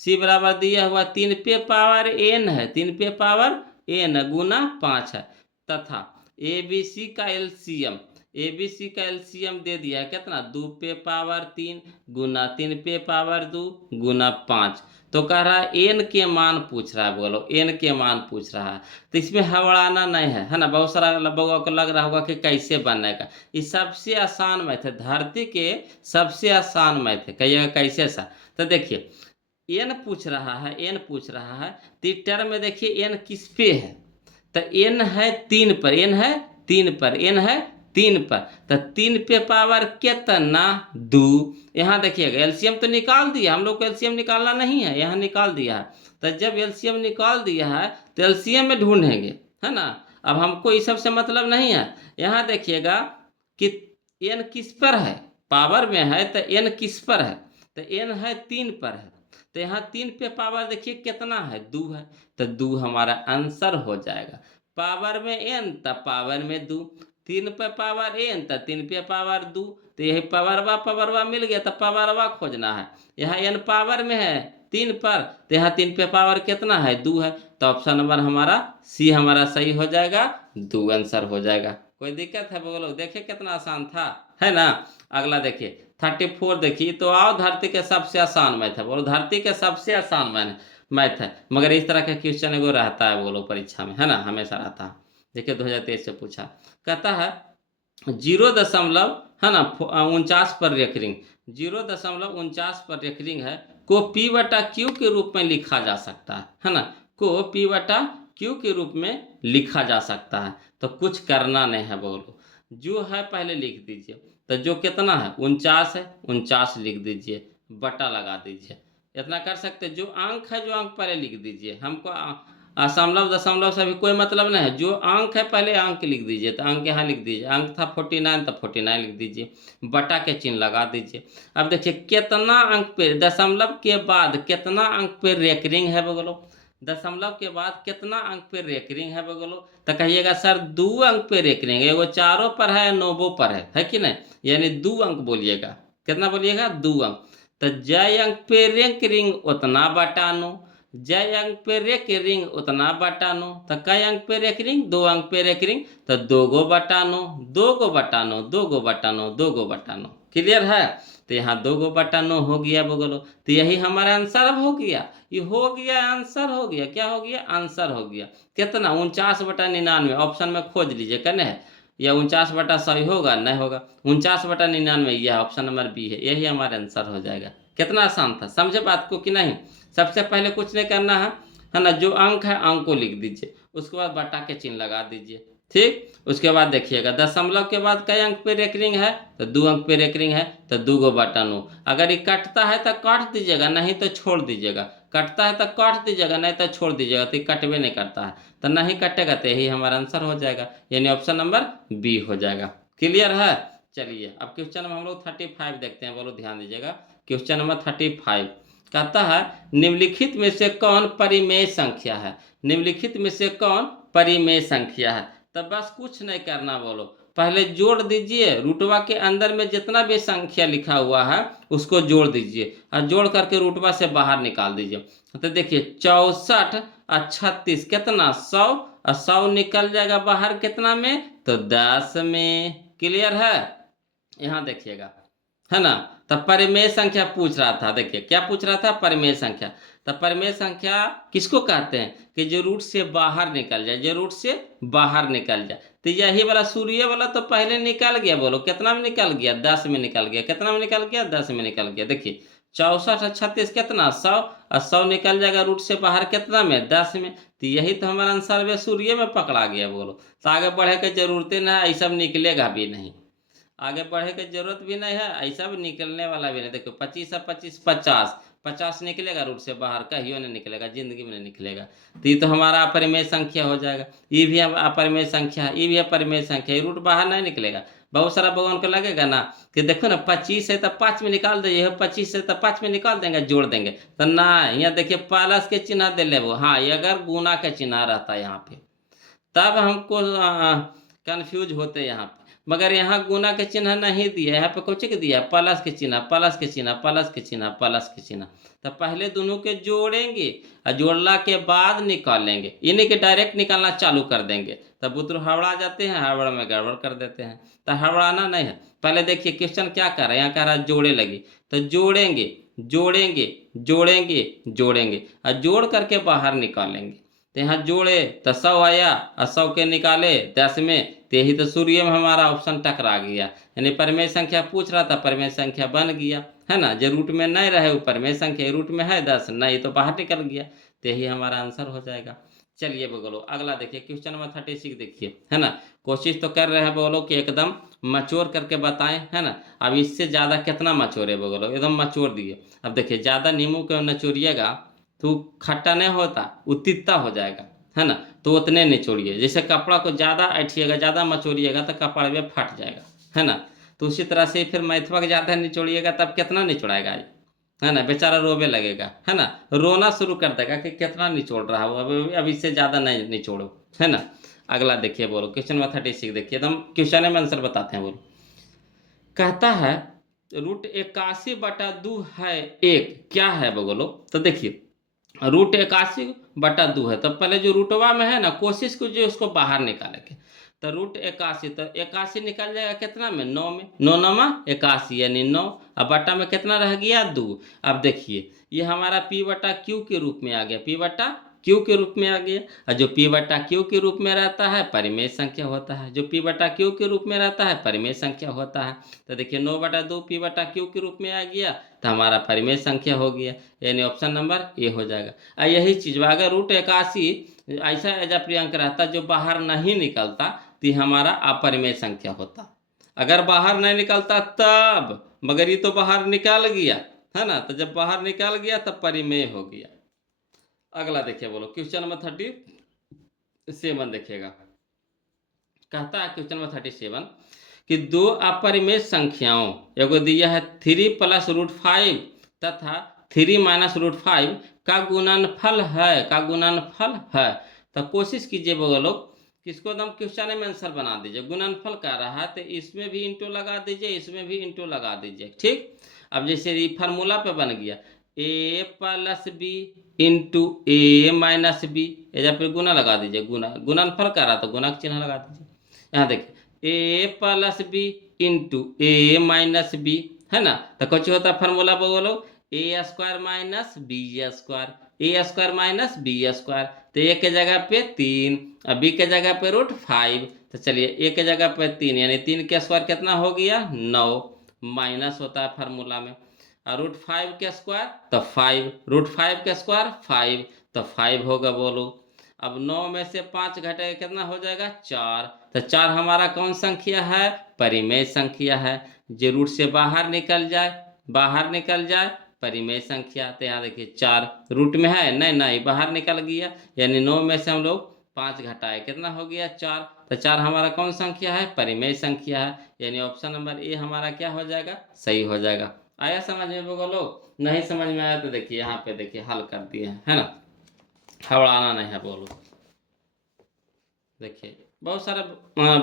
c बराबर दिया हुआ 3 पे पावर n है, 3 पे पावर n गुना 5 है, तथा ABC का एलसीएम, ABC का एलसीएम दे दिया है कितना 2 पे पावर 3 गुना 3 पे पावर 2 गुना 5। तो कह रहा है एन के मान पूछ रहा है, बोलो एन के मान पूछ रहा है। तो इसमें हड़बड़ाना नहीं है ना, बहुत सारा लोगों को लग रहा होगा कि कैसे बनेगा, ये सबसे आसान मैथ है, धरती के सबसे आसान मैथ है, कहिएगा कैसे सा। तो देखिए एन पूछ रहा है, एन पूछ रहा है, तो टर्म में देखिए एन किस पे है, तो एन है 3 पर, एन है 3 पर, एन है 3 पर, तो 3 पे पावर कितना 2। यहाँ देखिएगा एलसीएम तो निकाल दिया, हम लोग को एलसीएम निकालना नहीं है, यहाँ निकाल दिया है। तो जब एलसीएम निकाल दिया है तो एलसीएम में ढूंढेंगे, है ना। अब हमको इस सब से मतलब नहीं है। यहाँ देखिएगा कि एन किस पर है, पावर में है तो एन किस पर है, तो एन है 3 पर है, तो यहाँ 3 पे पावर देखिए कितना है 2 है, तो 2 हमारा आंसर हो जाएगा। पावर में n तब पावर में 2, 3 पे पावर n तब 3 पे पावर 2, तो यही पावरवा मिल गया, तो पावरवा खोजना है। यहाँ n पावर में है 3 पर, तो यहाँ 3 पे पावर कितना है 2 है, तो ऑप्शन नंबर हमारा सी हमारा सही हो जाएगा, 2 आंसर हो जाएगा। कोई दिक्कत है बोलो, देखिए कितना आसान था, है ना। अगला देखिए 34 देखिए, तो आओ धरती के सबसे आसान मैथ है, बोलो धरती के सबसे आसान मैथ है, मगर इस तरह का क्वेश्चन एगो रहता है बोलो परीक्षा में, है ना, हमेशा रहता है। देखिए 2023 से पूछा, कहता है 0 है ना 49 पर रेकरिंग, 0.49 पर रेकरिंग है को P बटा Q के रूप में लिखा जा सकता है ना, को P बटा Q के रूप में लिखा जा सकता है। तो कुछ करना नहीं है बोलो, जो है पहले लिख दीजिए। तो जो कितना है 49 है, 49 लिख दीजिए, बटा लगा दीजिए। इतना कर सकते, जो अंक है जो अंक पहले लिख दीजिए। हमको समलव दशमलव से भी कोई मतलब नहीं है, जो अंक है पहले अंक लिख दीजिए। तो अंक यहाँ लिख दीजिए, अंक था 49 तो 49 लिख दीजिए, बटा के चिन्ह लगा दीजिए। अब देखिए कितना अंक पे दशमलव के बाद कितना अंक पे रेकरिंग है बगलो, दशमलव के बाद कितना अंक पे रेकरिंग है बगलो। तो कहिएगा सर 2 अंक पे रेकरिंग, एगो 4 पर है, 9 पर है कि नहीं, यानी 2 अंक बोलिएगा। कितना बोलिएगा 2 अंक। तो जय अंक पे रेकरिंग उतना बटानो, जय अंक पे रेकरिंग उतना बटानो। तो कई अंक पे रेकरिंग 2 अंक पे रेकरिंग, तो 2 गो बटानो, 2 गो बटानो, 2 गो बटानो, 2 गो बटानो। क्लियर है। तो यहाँ 2 गो बटानो हो गया बोलो। तो यही हमारा आंसर अब हो गया, ये हो गया आंसर हो गया। क्या हो गया आंसर हो गया। कितना 49/99 ऑप्शन में खोज लीजिए कने है, या 49/100 होगा नहीं होगा, 49/99 यह ऑप्शन नंबर बी है, यही हमारा आंसर हो जाएगा। कितना आसान था, समझे बात को कि नहीं। सबसे पहले कुछ नहीं करना है ना, जो अंक है अंक को लिख दीजिए, उसके बाद बटा के चिन्ह लगा दीजिए। ठीक, उसके बाद देखिएगा दशमलव के बाद कई अंक पे रेकरिंग है, तो 2 अंक पे रेकरिंग है, तो 2 गो बटन हो। अगर ये कटता है तो काट दीजिएगा, नहीं तो छोड़ दीजिएगा। कटता है तो काट दीजिएगा, नहीं तो छोड़ दीजिएगा। तो ये कटवे नहीं करता है, तो नहीं कटेगा, तो यही हमारा आंसर हो जाएगा, यानी ऑप्शन नंबर बी हो जाएगा। क्लियर है। चलिए अब क्वेश्चन नंबर हम लोग 35 देखते हैं, बोलो ध्यान दीजिएगा। क्वेश्चन नंबर 35 कहता है निम्नलिखित में से कौन परिमेय संख्या है, निम्नलिखित में से कौन परिमेय संख्या है। तब बस कुछ नहीं करना, बोलो पहले जोड़ दीजिए, रूटवा के अंदर में जितना भी संख्या लिखा हुआ है उसको जोड़ दीजिए, और जोड़ करके रूटवा से बाहर निकाल दीजिए। तो देखिए 64 और 36 कितना 100, और 100 निकल जाएगा बाहर कितना में, तो 10 में। क्लियर है। यहाँ देखिएगा है ना। तो परिमेय संख्या पूछ रहा था, देखिए क्या पूछ रहा था, परिमेय संख्या। तो परिमेय संख्या किसको कहते हैं कि जो रूट से बाहर निकल जाए, जो रूट से बाहर निकल जाए। तो यही वाला सूर्य वाला तो पहले निकल गया, बोलो कितना में निकल गया, 10 में निकल गया। कितना में निकल गया, 10 में निकल गया। देखिए 64 और 36 कितना 100, और 100 निकल जाएगा रूट से बाहर कितना में, 10 में। तो यही तो हमारा आंसर है, सूर्य में पकड़ा गया बोलो। तो आगे बढ़े की जरूरत ना है, ऐसा निकलेगा भी नहीं, आगे बढ़े की जरूरत भी नहीं है, ऐसा भी निकलने वाला भी नहीं। देखो 25 और 25 50, 50 निकलेगा रूट से बाहर, कहियो नहीं निकलेगा, जिंदगी में नहीं निकलेगा। तो ये तो हमारा अपरिमेय संख्या हो जाएगा। ये भी अपरिमेय संख्या है, ये भी अपरिमेय संख्या, ये रूट बाहर नहीं निकलेगा। बहुत सारा भगवान को लगेगा ना कि देखो ना 25 है तो 5 में निकाल दे, 25 है तो 5 में निकाल देंगे, जोड़ देंगे। तो ना, यहाँ देखिए प्लस के चिन्ह दे ले वो, हाँ ये अगर गुना का चिन्ह रहता है यहाँ पे तब हमको कंफ्यूज होते यहाँ पे, मगर यहाँ गुना के चिन्ह नहीं दिया, यहाँ पे कुछ के दिया प्लस के चिन्ह, प्लस के चिन्ह, प्लस के चिन्ह, प्लस के चिन्ह। तो पहले दोनों के जोड़ेंगे और जोड़ला के बाद निकालेंगे, इन्हीं के डायरेक्ट निकालना चालू कर देंगे। तब बुतरू हड़बड़ा जाते हैं, हड़बड़ में गड़बड़ कर देते हैं। तो हड़बड़ाना नहीं है। पहले देखिए क्वेश्चन क्या कर रहा है, यहाँ कह रहा है जोड़े लगी, तो जोड़ेंगे जोड़ेंगे जोड़ेंगे जोड़ेंगे और जोड़ करके बाहर निकालेंगे। तो यहाँ जोड़े तो 100 आया, और 100 के निकाले 10 में, तो यही तो सूर्य में हमारा ऑप्शन टकरा गया। यानी परिमेय संख्या पूछ रहा था, परिमेय संख्या बन गया है ना। जो रूट में नहीं रहे वो परिमेय संख्या, रूट में है 10, नहीं तो बाहर निकल गया, तो यही हमारा आंसर हो जाएगा। चलिए बोलो अगला देखिए, क्वेश्चन नंबर 36 देखिए है ना। कोशिश तो कर रहे हैं बोलो कि एकदम मचोर करके बताएं है ना। अब इससे ज़्यादा कितना मचोर है बोलो, एकदम मचोर दिए। अब देखिए ज़्यादा नींबू को नचोरिएगा तो खट्टा नहीं होता, वो तीता हो जाएगा है ना। तो उतने निचोड़िए, जैसे कपड़ा को ज़्यादा ऐठिएगा, ज़्यादा मचोड़िएगा तो कपड़ा भी फट जाएगा है ना। तो उसी तरह से फिर मैथवा के ज़्यादा निचोड़िएगा तब कितना निचोड़ाएगा है ना, बेचारा रोवे लगेगा है ना, रोना शुरू कर देगा कि कितना निचोड़ रहा हो, अब इससे ज़्यादा नहीं निचोड़ो है ना। अगला देखिए बोलो, क्वेश्चन नंबर 36 देखिए, एकदम क्वेश्चन में आंसर बताते हैं। बोलो कहता है √81/2 है एक, क्या है बोलो। तो देखिए √81/2 है, तो पहले जो रूटवा में है ना कोशिश कीजिए उसको बाहर निकाले के। तो √81, तो 81 निकल जाएगा कितना में, 9 में, 9 9 81 यानी 9, अब बटा में कितना रह गया 2। अब देखिए ये हमारा P/Q के रूप में आ गया, P/Q के रूप में आ गया। और जो P/Q के रूप में रहता है परिमेय संख्या होता है, जो P/Q के रूप में रहता है परिमेय संख्या होता है। तो देखिए 9/2 P/Q के रूप में आ गया, तो हमारा परिमेय संख्या हो गया, यानी ऑप्शन नंबर ए हो जाएगा। और यही चीज़ अगर √81 ऐसा एजा प्रियंक रहता जो बाहर नहीं निकलता तो हमारा अपरिमेय संख्या होता। अगर बाहर नहीं निकलता तब, मगर ये तो बाहर निकाल गया, है ना, तो जब बाहर निकाल गया तब परिमेय हो गया। अगला देखिए, बोलो क्वेश्चन नंबर 37 देखिएगा। कहता है क्वेश्चन नंबर 37 कि दो अपरिमेय संख्याओं, एगो दिया है 3 + √5 तथा 3 - √5 का गुणनफल है, का गुणनफल है। तो कोशिश कीजिए बोलो किसको एकदम क्वेश्चन में आंसर बना दीजिए। गुणनफल कर रहा है तो इसमें भी इंटू लगा दीजिए, इसमें भी इंटू लगा दीजिए, ठीक। अब जैसे ये फार्मूला पे बन गया a+b इंटू a-b, या फिर गुना लगा दीजिए, गुना, गुणनफल कर रहा तो गुना का चिन्ह लगा दीजिए। यहाँ देखिए a+b इंटू a-b, है ना, तो कुछ होता है फार्मूला बोलो a² - b², a² - b², तो a के जगह पे 3 और b के जगह पे √5। तो चलिए a के जगह पे 3 यानी 3 के स्क्वायर कितना हो गया 9, माइनस होता है फार्मूला में, और √5 के स्क्वायर तो 5, √5 के स्क्वायर 5, तो 5 होगा बोलो। अब 9 में से 5 घटेगा कितना हो जाएगा 4, तो 4 हमारा कौन संख्या है, परिमेय संख्या है। जो रूट से बाहर निकल जाए, बाहर निकल जाए परिमेय संख्या। तो यहाँ देखिए 4 रूट में है, नहीं नहीं बाहर निकल गया, यानी 9 में से हम लोग 5 घटाए कितना हो गया 4, तो 4 हमारा कौन संख्या है, परिमेय संख्या है। यानी ऑप्शन नंबर ए हमारा क्या हो जाएगा, सही हो जाएगा। आया समझ में बोलो, नहीं समझ में आया तो देखिए यहाँ पे देखिए हल कर दिए हैं, है ना, हवड़ाना नहीं है बोलो। देखिए बहुत सारे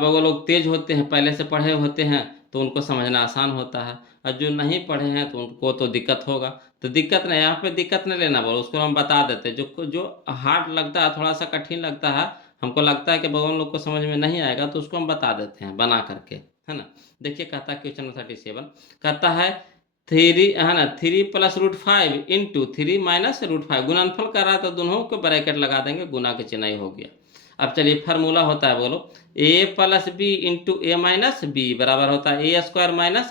वो लोग तेज होते हैं, पहले से पढ़े होते हैं तो उनको समझना आसान होता है, और जो नहीं पढ़े हैं तो उनको तो दिक्कत होगा। तो दिक्कत नहीं, यहाँ पे दिक्कत नहीं लेना बोलो, उसको हम बता देते हैं। जो जो हार्ड लगता है, थोड़ा सा कठिन लगता है, हमको लगता है कि भगवान लोग को समझ में नहीं आएगा, तो उसको हम बता देते हैं बना करके, है ना। देखिए कहता है क्वेश्चन 37, कहता है 3, है ना, 3 + √5 इंटू 3 - √5, गुणनफल कर रहा है तो दोनों को ब्रैकेट लगा देंगे, गुना के चिन्ह ही हो गया। अब चलिए फार्मूला होता है बोलो a+b इंटू a-b बराबर होता है a²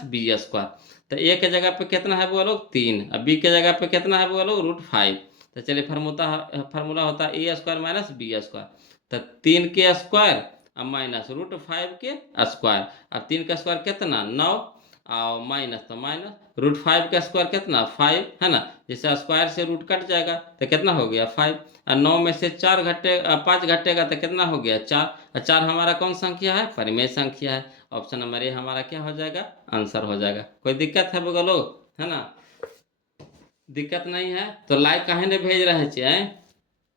- b²। तो a के जगह पे कितना है बोलो 3, अब b के जगह पे कितना है बोलो √5। तो चलिए फार्मूला होता है a² - b²। तो 3 के स्क्वायर अब माइनस √5 के स्क्वायर, अब 3 का स्क्वायर कितना 9, और माइनस तो माइनस √5 का स्क्वायर कितना 5, है ना, जैसे स्क्वायर से रूट कट जाएगा तो कितना हो गया 5, और 9 में से 5 घटेगा तो कितना हो गया 4, और 4 हमारा कौन संख्या है, परिमेय संख्या है। ऑप्शन नंबर ए हमारा क्या हो जाएगा, आंसर हो जाएगा। कोई दिक्कत है बोलो, है ना, दिक्कत नहीं है तो लाइक काहे ने भेज रहे थे,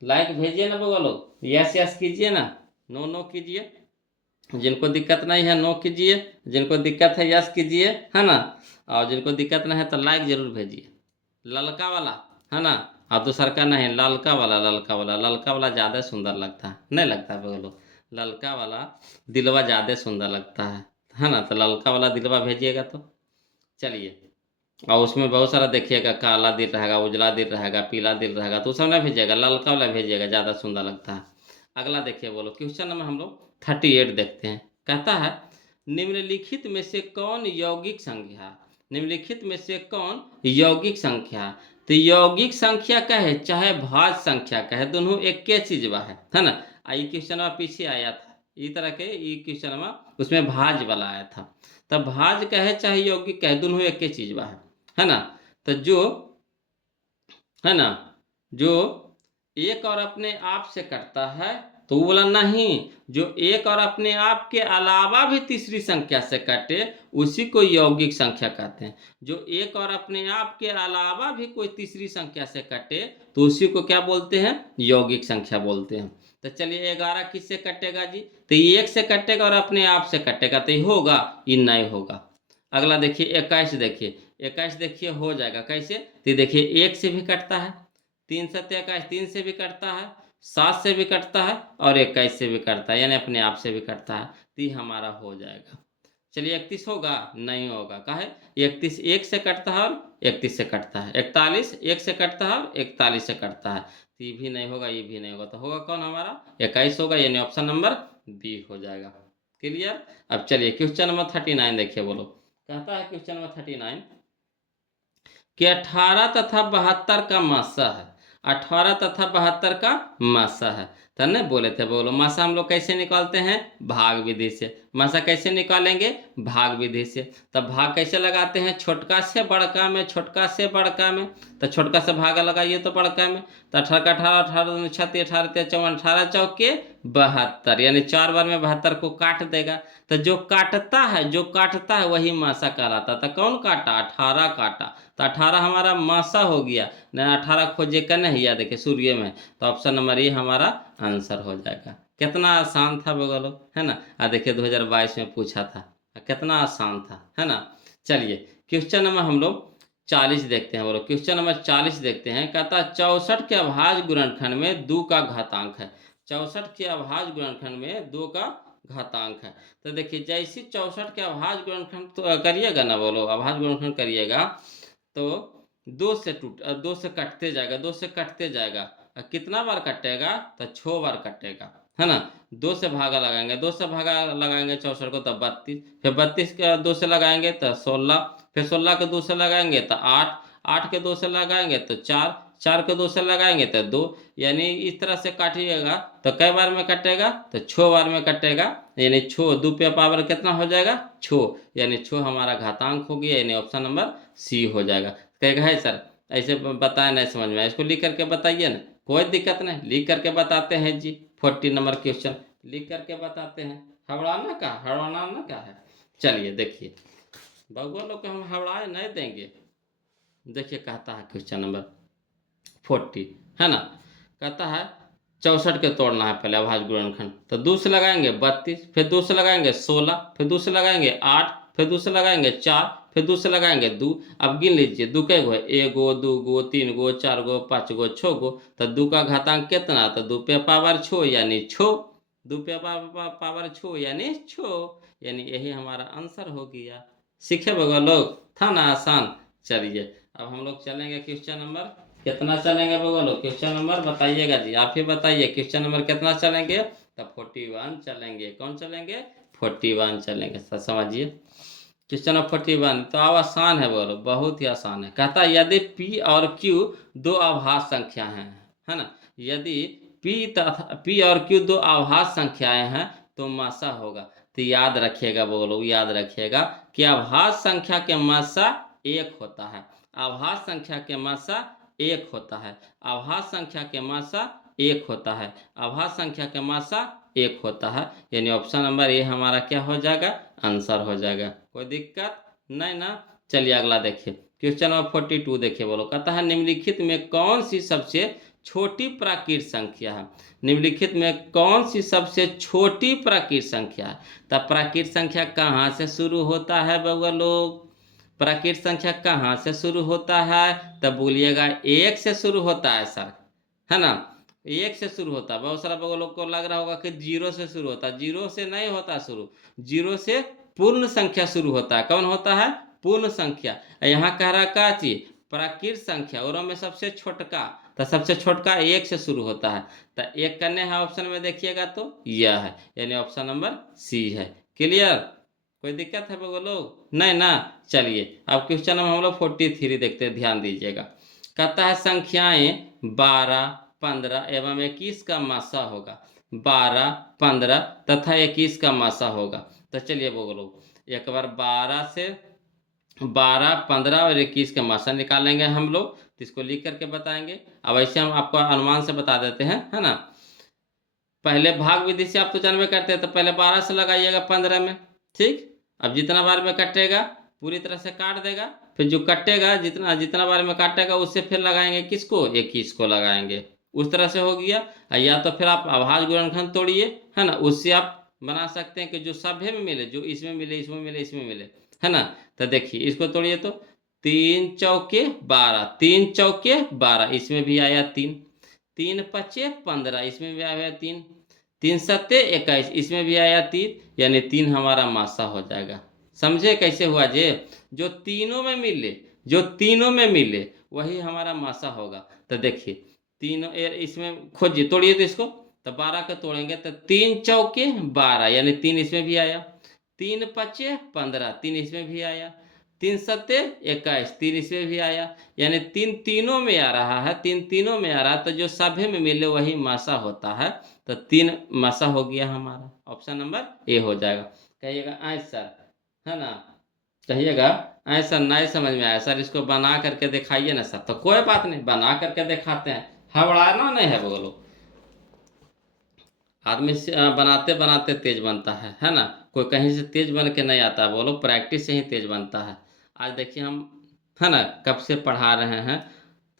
लाइक भेजिए ना बोलो, यस यस कीजिए ना, नो नो कीजिए। जिनको दिक्कत नहीं है नो कीजिए, जिनको दिक्कत है यस कीजिए, है ना, और जिनको दिक्कत नहीं है तो लाइक जरूर भेजिए। ललका वाला, है ना, और दूसर का नहीं, ललका वाला, ललका वाला, ललका वाला ज़्यादा सुंदर लगता है, नहीं लगता बोलो, ललका वाला दिलवा ज़्यादा सुंदर लगता है ना, तो ललका वाला दिलवा भेजिएगा। तो चलिए, और उसमें बहुत सारा देखिएगा, काला दिल रहेगा, उजला दिल रहेगा, पीला दिल रहेगा, तो सब ना भेजिएगा, ललका वाला भेजिएगा, ज़्यादा सुंदर लगता है। अगला देखिए बोलो क्वेश्चन नंबर हम लोग 38 देखते हैं। कहता है निम्नलिखित में से कौन यौगिक संख्या, निम्नलिखित में से कौन यौगिक संख्या। तो यौगिक संख्या का है चाहे भाज्य संख्या का है, दोनों एक के चीज है ना। ये क्वेश्चन पीछे आया था इस तरह के, ये क्वेश्चन उसमें भाज्य वाला आया था। तब भाज्य का है चाहे यौगिक का है, दोनों एक के चीज है ना। तो जो, है ना, जो एक और अपने आप से कटता है तो वो बोला नहीं, जो एक और अपने आप के अलावा भी तीसरी संख्या से कटे उसी को यौगिक संख्या कहते हैं। जो एक और अपने आप के अलावा भी कोई तीसरी संख्या से कटे तो उसी को क्या बोलते हैं, यौगिक संख्या बोलते हैं। तो चलिए 11 किससे कटेगा जी, तो ये 1 से कटेगा और अपने आप से कटेगा, तो ये होगा, ये नहीं होगा। अगला देखिए 21, देखिए 21 देखिए हो जाएगा कैसे, तो देखिए 1 से भी कटता है, 3 7 21, 3 से भी कटता है, 7 से भी कटता है, और 21 से भी कटता है, यानी अपने आप से भी कटता है, तो ये हमारा हो जाएगा। चलिए 31 होगा, नहीं होगा, काहे 31 1 से कटता है और 31 से कटता है, 41 1 से कटता है और 41 से कटता है, तो ये भी नहीं होगा, ये भी नहीं होगा, तो होगा कौन हमारा 21 होगा, यानी ऑप्शन नंबर बी हो जाएगा। क्लियर। अब चलिए क्वेश्चन नंबर 39 देखिए बोलो। कहता है क्वेश्चन नंबर 39 कि 18 तथा 72 का मासा है, 18 तथा 72 का मासा है। तने बोले थे, बोलो मासा हम लोग कैसे निकालते हैं, भाग विधि से। मासा कैसे निकालेंगे, भाग विधि से। तब भाग कैसे लगाते हैं, छोटका से बड़का में, छोटका से बड़का में। तो छोटका से भागा लगाइए तो बड़का में। तो 18 का 18, 18 छत्तीस, 18 54, 18 चौके 72, यानी 4 बार में 72 को काट देगा। तो जो काटता है वही मासा कहलाता था। कौन काटा, 18 काटा। तो 18 हमारा मासा हो गया ना, 18 खोजे का नहीं, या देखिए सूर्य में। तो ऑप्शन नंबर ए हमारा आंसर हो जाएगा। कितना आसान था बगलो, है ना। देखिए 2022 में पूछा था, कितना आसान था, है ना। चलिए क्वेश्चन नंबर हम लोग 40 देखते हैं। बोलो क्वेश्चन नंबर 40 देखते हैं। कहता 64 के अभाज्य गुणनखंड में 2 का घातांक है। 64 के अभाज्य गुणनखंड में 2 का घातांक है। तो देखिए जैसे 64 के अभाज्य गुणनखंड तो करिएगा ना, बोलो अभाज्य गुणनखंड करिएगा तो 2 से कटते जाएगा, 2 से कटते जाएगा। कितना बार कटेगा, तो 6 बार कटेगा, है ना। 2 से भागा लगाएंगे, 2 से भागा लगाएंगे 64 को तो 32, फिर 32 के 2 से लगाएंगे तो 16, फिर 16 के 2 से लगाएंगे तो 8, 8 के 2 से लगाएंगे तो 4, 4 के 2 से लगाएंगे तो 2। यानी इस तरह से काटिएगा तो कई बार में कटेगा, तो 6 बार में कटेगा। यानी 6, 2 पे पावर कितना हो जाएगा, 6, यानी 6 हमारा घातांक हो गया, यानी ऑप्शन नंबर सी हो जाएगा। कहेगा है सर ऐसे बताए नहीं समझ में आया, इसको लिख करके बताइए ना, कोई दिक्कत नहीं, लिख करके बताते हैं जी। 40 नंबर क्वेश्चन लिख करके बताते हैं, हड़बड़ाना का है। चलिए देखिए बउआ लोग को हम हड़बड़ाए नहीं देंगे। देखिए कहता है क्वेश्चन नंबर 40, है ना। कहता है 64 के तोड़ना है पहले अभाज्य गुणनखंड। तो 2 से लगाएंगे 32, फिर 2 से लगाएंगे 16, फिर 2 से लगाएंगे 8, फिर 2 से लगाएंगे 4, फिर 2 से लगाएंगे 2। अब गिन लीजिए 2 कै गो है, 1 गो, 2 गो, 3 गो, 4 गो, 5 गो, 6 गो। तो 2 का घातांक कितना, तो 2 पे पावर 6 यानी 6, 2 पे पावर 6 यानी 6, यानी यही हमारा आंसर हो गया। सीखे बगो लोग, था ना आसान। चलिए अब हम लोग चलेंगे क्वेश्चन नंबर कितना चलेंगे बोलो, क्वेश्चन नंबर बताइएगा जी, आप ही बताइए क्वेश्चन नंबर कितना चलेंगे। तो 41 चलेंगे। कौन चलेंगे, 41 चलेंगे। समझिए क्वेश्चन नंबर 41 तो अब आसान है, बोलो बहुत ही आसान है। कहता है यदि P और Q 2 अभाज्य संख्या हैं, है ना। यदि P और Q 2 अभाज्य संख्याएं हैं तो मासा होगा। तो याद रखिएगा, बोलो याद रखिएगा कि अभाज्य संख्या के मासा 1 होता है। अभाज्य संख्या के मासा 1 होता है। अभाज्य संख्या के मासा 1 होता है। अभाज्य संख्या के मासा 1 होता है, यानी ऑप्शन नंबर ए हमारा क्या हो जाएगा, आंसर हो जाएगा। कोई दिक्कत नहीं ना। चलिए अगला देखिए क्वेश्चन नंबर 42 देखिए। बोलो कहता है निम्नलिखित में कौन सी सबसे छोटी प्राकृत संख्या है। निम्नलिखित में कौन सी सबसे छोटी प्राकृत संख्या है। तब प्राकृत संख्या कहाँ से शुरू होता है बउआ लोग, प्राकृत संख्या कहाँ से शुरू होता है, तब बोलिएगा 1 से शुरू होता है सर, है ना। 1 से शुरू होता है। बहुत सारा लोग को लग रहा होगा कि 0 से शुरू होता है, 0 से नहीं होता शुरू, 0 से पूर्ण संख्या शुरू होता है। कौन होता है, पूर्ण संख्या। यहाँ कह रहा का चीज, प्राकृत संख्या और में सबसे छोटका, तो सबसे छोटका 1 से शुरू होता है। तो 1 करने हैं ऑप्शन में देखिएगा तो यह है, यानी ऑप्शन नंबर सी है। क्लियर, कोई दिक्कत है बोलो, नहीं ना। चलिए अब क्वेश्चन नंबर हम लोग 43 देखते हैं, ध्यान दीजिएगा। कहता है संख्याएं 12, 15 एवं 21 का मासा होगा। 12, 15 तथा 21 का मासा होगा। तो चलिए बोलो एक बार 12, 15 और 21 का मासा निकालेंगे हम लोग, तो इसको लिख करके बताएंगे। अब ऐसे हम आपको अनुमान से बता देते हैं, है ना। पहले भाग विधि से आप तो जानवे करते हैं, तो पहले 12 से लगाइएगा 15 में, ठीक। अब जितना बार में कटेगा पूरी तरह से काट देगा, फिर जो कटेगा जितना जितना बार में काटेगा उससे फिर लगाएंगे किसको, 21 को लगाएंगे। उस तरह से हो गया। या तो फिर आप अभाज्य गुणनखंड तोड़िए, है ना, उससे आप बना सकते हैं कि जो सभ्य में मिले, जो इसमें मिले, इसमें मिले, इसमें मिले, है ना। तो देखिए इसको तोड़िए तो 3 चौके 12, 3 चौके 12, इसमें भी आया 3, 3 पचे 15, इसमें भी आया 3, 3 सत्ते 21, इसमें भी आया 3, यानी 3 हमारा मासा हो जाएगा। समझे कैसे हुआ जे, जो तीनों में मिले, जो तीनों में मिले वही हमारा मासा होगा। तो देखिए तीनों इसमें खोजिए, तोड़िए तो इसको, तो 12 के तोड़ेंगे तो 3 चौके 12, यानी 3 इसमें भी आया, 3 पचे 15, 3 इसमें भी आया, 3 सत्ते 21, 3 इसमें भी आया, यानी 3 तीनों में आ रहा है, 3 तीनों में आ रहा है, तो जो सभी में मिले वही मासा होता है, तो 3 मासा हो गया हमारा, ऑप्शन नंबर ए हो जाएगा। कहिएगा आंसर, है ना, कहिएगा आंसर नहीं समझ में आया सर, इसको बना करके दिखाइए ना सर, तो कोई बात नहीं, बना करके दिखाते हैं, हबड़ाना नहीं है, बोलो आदमी बनाते बनाते तेज बनता है ना, कोई कहीं से तेज बन के नहीं आता, बोलो प्रैक्टिस से ही तेज बनता है। आज देखिए हम, है ना, कब से पढ़ा रहे हैं,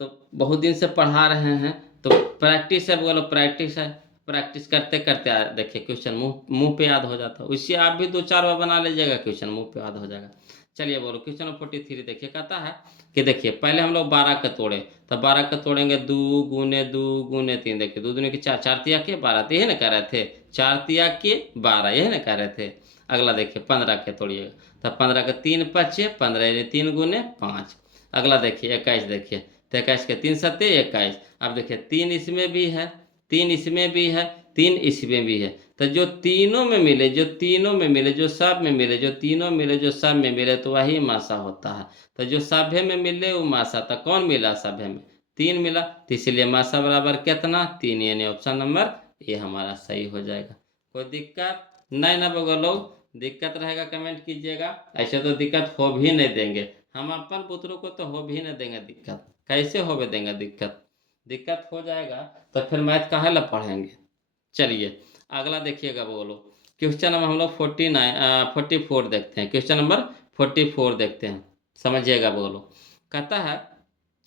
तो बहुत दिन से पढ़ा रहे हैं, तो प्रैक्टिस है, बोलो प्रैक्टिस है, प्रैक्टिस करते करते देखिए क्वेश्चन मुंह मुंह पे याद हो जाता है, उससे आप भी 2 4 बार बना लीजिएगा, क्वेश्चन मुंह पे याद हो जाएगा। चलिए बोलो क्वेश्चन नंबर 43 देखिए, कहता है कि देखिए पहले हम लोग 12 का तोड़े, तो 12 का तोड़ेंगे 2 × 2 × 3, देखिए 2 दूनी की 4, 4 तिया के 12, तो यही ना कह रहे थे, 4 तिया के 12, यही ना कह रहे थे। अगला देखिए 15 के तोड़िएगा, तो 15 का 3 5 15, यानी 3 × 5। अगला देखिए 21, देखिए तो 21 के 3 सत्ते 21, अब देखिए 3 इसमें भी है, 3 इसमें भी है, 3 इसमें भी है, तो जो तीनों में मिले, जो तीनों में मिले, जो सब में मिले, जो तीनों मिले, जो सब में मिले, तो वही मासा होता है। तो जो सभ्य में मिले वो मासा, तो कौन मिला सभ्य में, 3 मिला, तो इसलिए मासा बराबर कितना, 3, यानी ऑप्शन नंबर ए हमारा सही हो जाएगा। कोई दिक्कत नहीं ना बगल लोग, दिक्कत रहेगा कमेंट कीजिएगा, ऐसे तो दिक्कत हो भी नहीं देंगे, हम अपन पुत्रों को तो हो भी नहीं देंगे दिक्कत, कैसे हो भी देंगे दिक्कत, दिक्कत हो जाएगा तो फिर मैथ काहे ला पढ़ेंगे। चलिए अगला देखिएगा, बोलो क्वेश्चन नंबर हम लोग 44 देखते हैं, क्वेश्चन नंबर 44 देखते हैं, समझिएगा, बोलो कहता है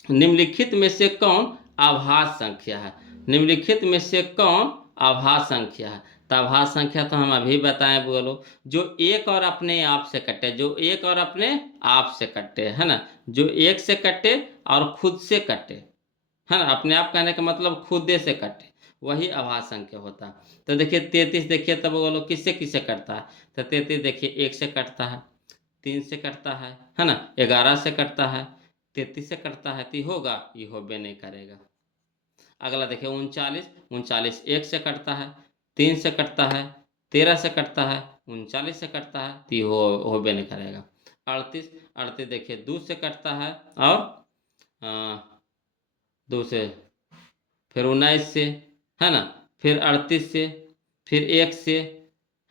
निम्नलिखित में से कौन आभास संख्या है, निम्नलिखित में से कौन आभास संख्या है, तो आभास संख्या तो हम अभी बताएं, बोलो जो एक और अपने आप से कटे, जो एक और अपने आप से कटे, है ना, जो एक से कटे और खुद से कटे, है ना, अपने आप कहने का मतलब खुदे से कटे, वही आभास संख्या होता है। तो देखिए 33 देखिए, तब बोलो किससे किससे कटता है, तो 33 देखिए 1 से कटता है, 3 से कटता है ना, 11 से कटता है, 33 से कटता है, तो होगा, ये होबे नहीं करेगा। अगला देखिए 39, 39 1 से कटता है, 3 से कटता है, 13 से कटता है, 39 से कटता है, तो होबे नहीं करेगा। 38, 38 देखिए 2 से कटता है, और 2 से, फिर 19 से, है ना, फिर 38 से, फिर 1 से,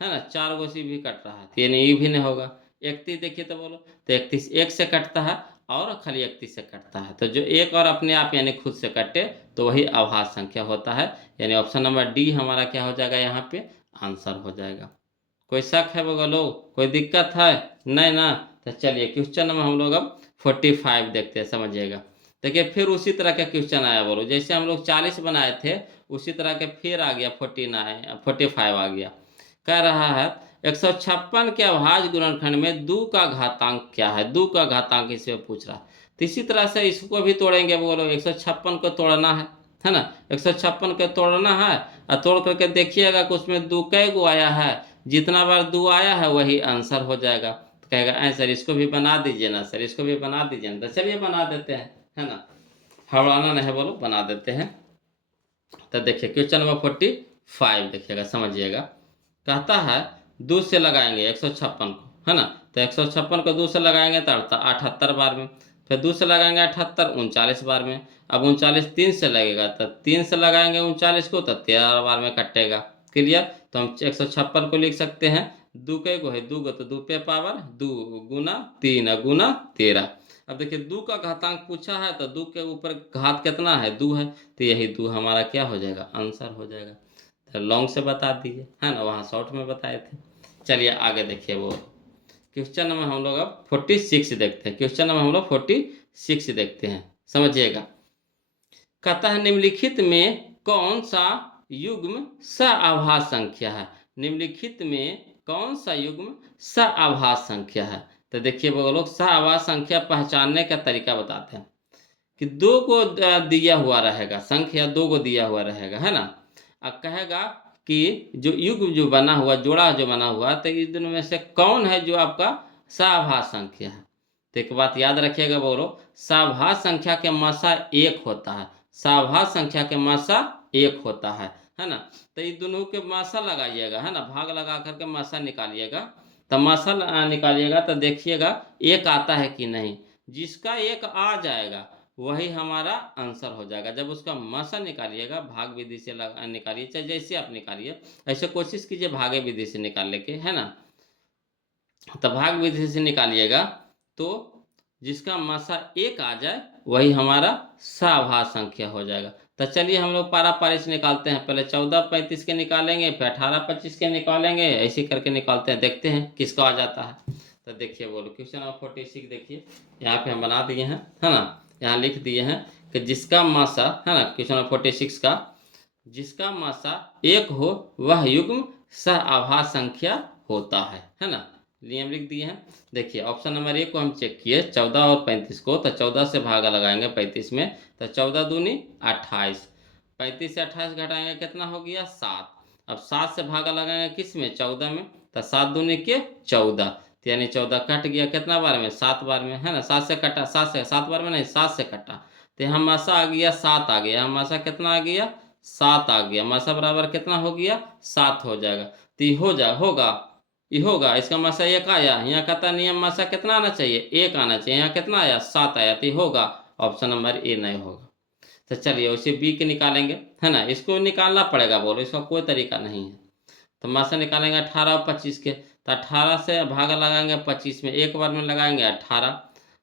है ना, 4 गो से भी कट रहा है, तो यानी ये भी नहीं होगा। 31 देखिए तो बोलो, तो 31 1 से कटता है और खाली 31 से कटता है, तो जो एक और अपने आप यानी खुद से कटे, तो वही आभास संख्या होता है, यानी ऑप्शन नंबर डी हमारा क्या हो जाएगा, यहाँ पे आंसर हो जाएगा। कोई शक है बगलो, कोई दिक्कत है नहीं ना, तो चलिए क्वेश्चन नंबर हम लोग अब 45 देखते हैं, समझिएगा। देखिए फिर उसी तरह का क्वेश्चन आया, बोलो जैसे हम लोग 40 बनाए थे उसी तरह के फिर आ गया 45 आ गया। कह रहा है 156 के अभाज्य गुणनखंड में 2 का घातांक क्या है, 2 का घातांक इसमें पूछ रहा है, तो इसी तरह से इसको भी तोड़ेंगे, बोलो 156 को तोड़ना है ना, 156 को तोड़ना है, और तोड़ करके देखिएगा कि उसमें 2 कै गो आया है, जितना बार 2 आया है वही आंसर हो जाएगा। तो कहेगा आंसर इसको भी बना दीजिए ना सर, इसको भी बना दीजिए ना, तो चलिए बना देते हैं, है ना, हड़ाना नहीं, बोलो बना देते हैं। तो देखिए क्वेश्चन नंबर 45 देखिएगा, समझिएगा, कहता है 2 से लगाएंगे 156 को, है ना, तो 156 को 2 से लगाएंगे तो 78 बार में, फिर 2 से लगाएंगे 78 39 बार में, अब 39 3 से लगेगा, तो 3 से लगाएंगे 39 को तो 13 बार में कटेगा। क्लियर, तो हम 156 को लिख सकते हैं, 2 के गो है 2 गो, तो 2 पे पावर 2 गुना 3 गुना 13। अब देखिए 2 का घातांक पूछा है, तो 2 के ऊपर घात कितना है 2 है, तो यही 2 हमारा क्या हो जाएगा, आंसर हो जाएगा। तो लॉन्ग से बता दीजिए, है ना, वहाँ शॉर्ट में बताए थे। चलिए आगे देखिए, वो क्वेश्चन नंबर हम लोग अब 46 देखते हैं, क्वेश्चन नंबर हम लोग 46 देखते हैं, समझिएगा। कहता है निम्नलिखित में कौन सा युग्म सआभास संख्या है, निम्नलिखित में कौन सा युग्म सआभास संख्या है। तो देखिए वो लोग सआभास संख्या पहचानने का तरीका बताते हैं कि 2 को दिया हुआ रहेगा, संख्या 2 को दिया हुआ रहेगा, है ना, अब कहेगा कि जो युग्म जो बना हुआ, जोड़ा जो बना हुआ, तो इस दोनों में से कौन है जो आपका सआभास संख्या है। तो एक बात याद रखिएगा, बोलो सआभास संख्या के मासा 1 होता है, सआभास संख्या के मासा 1 होता है ना, तो ये दोनों के मासा लगाइएगा, है ना, भाग लगा करके मासा निकालिएगा, तो मसल निकालिएगा तो देखिएगा एक आता है कि नहीं। जिसका एक आ जाएगा वही हमारा आंसर हो जाएगा। जब उसका मसल निकालिएगा भाग विधि से निकालिए, चाहे जैसे आप निकालिए, ऐसे कोशिश कीजिए भागे विधि से निकालने के, है ना। तो भाग विधि से निकालिएगा तो जिसका मसा एक आ जाए वही हमारा सभाज्य संख्या हो जाएगा। तो चलिए हम लोग पारा पारी से निकालते हैं। पहले 14 35 के निकालेंगे, फिर 18 25 के निकालेंगे, ऐसे करके निकालते हैं, देखते हैं किसका आ जाता है। तो देखिए बोलो क्वेश्चन नंबर 46 देखिए, यहाँ पे हम बना दिए हैं, है ना। यहाँ लिख दिए हैं कि जिसका मासा, है ना, क्वेश्चन नंबर 46 का, जिसका मासा एक हो वह युग्म सह संख्या होता है ना। नियम लिख दिए हैं। देखिए ऑप्शन नंबर 1 को हम चेक किए 14 और 35 को, तो 14 से भागा लगाएंगे 35 में, तो 14 दूनी 28, 35 से 28 घटाएंगे कितना हो गया 7। अब 7 से भागा लगाएंगे किस में 14 में, तो 7 दूनी के 14, तो यानी 14 कट गया कितना बार में 7 बार में, है ना। 7 से कटा, 7 बार में नहीं 7 से कटा, तो यहाँ मासा आ गया 7 आ गया, मासा कितना आ गया 7 आ गया, मासा बराबर कितना हो गया 7 हो जाएगा। तो ये होगा इसका मासा 1 आया, यहाँ कहता नियम मासा कितना आना चाहिए 1 आना चाहिए, यहाँ कितना आया 7 आया, तो होगा ऑप्शन नंबर ए नहीं होगा। तो चलिए उसे बी के निकालेंगे, है ना, इसको निकालना पड़ेगा, बोलो इसका कोई तरीका नहीं है। तो मासा निकालेंगे 18 और 25 के, तो 18 से भागा लगाएंगे 25 में, एक बार में लगाएंगे 18,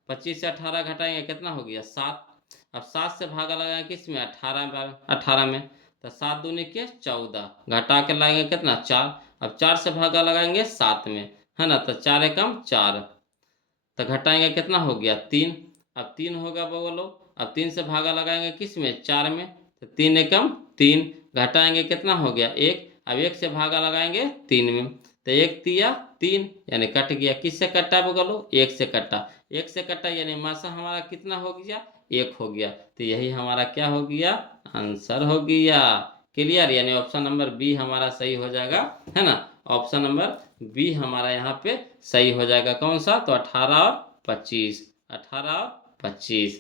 25 से 18 घटाएंगे कितना हो गया 7। अब 7 से भागा लगाएंगे किस में 18 में, तो 7 दूनी के 14, घटा के लगाएंगे कितना 4। अब 4 से भागा लगाएंगे 7 में, है ना, तो 4 एकम 4, तो घटाएंगे कितना हो गया 3। अब 3 होगा बोलो, अब 3 से भागा लगाएंगे किस में 4 में, तो 3 एकम 3, घटाएंगे कितना हो गया 1। अब 1 से भागा लगाएंगे 3 में, तो 1 तिया 3, यानी कट गया, किससे कटा बोलो 1 से कटा, 1 से कटा यानी मासा हमारा कितना हो गया 1 हो गया। तो यही हमारा क्या हो गया आंसर हो गया। क्लियर, यानी ऑप्शन नंबर बी हमारा सही हो जाएगा, है ना। ऑप्शन नंबर बी हमारा यहाँ पे सही हो जाएगा, कौन सा, तो 18 और 25, 18 और 25।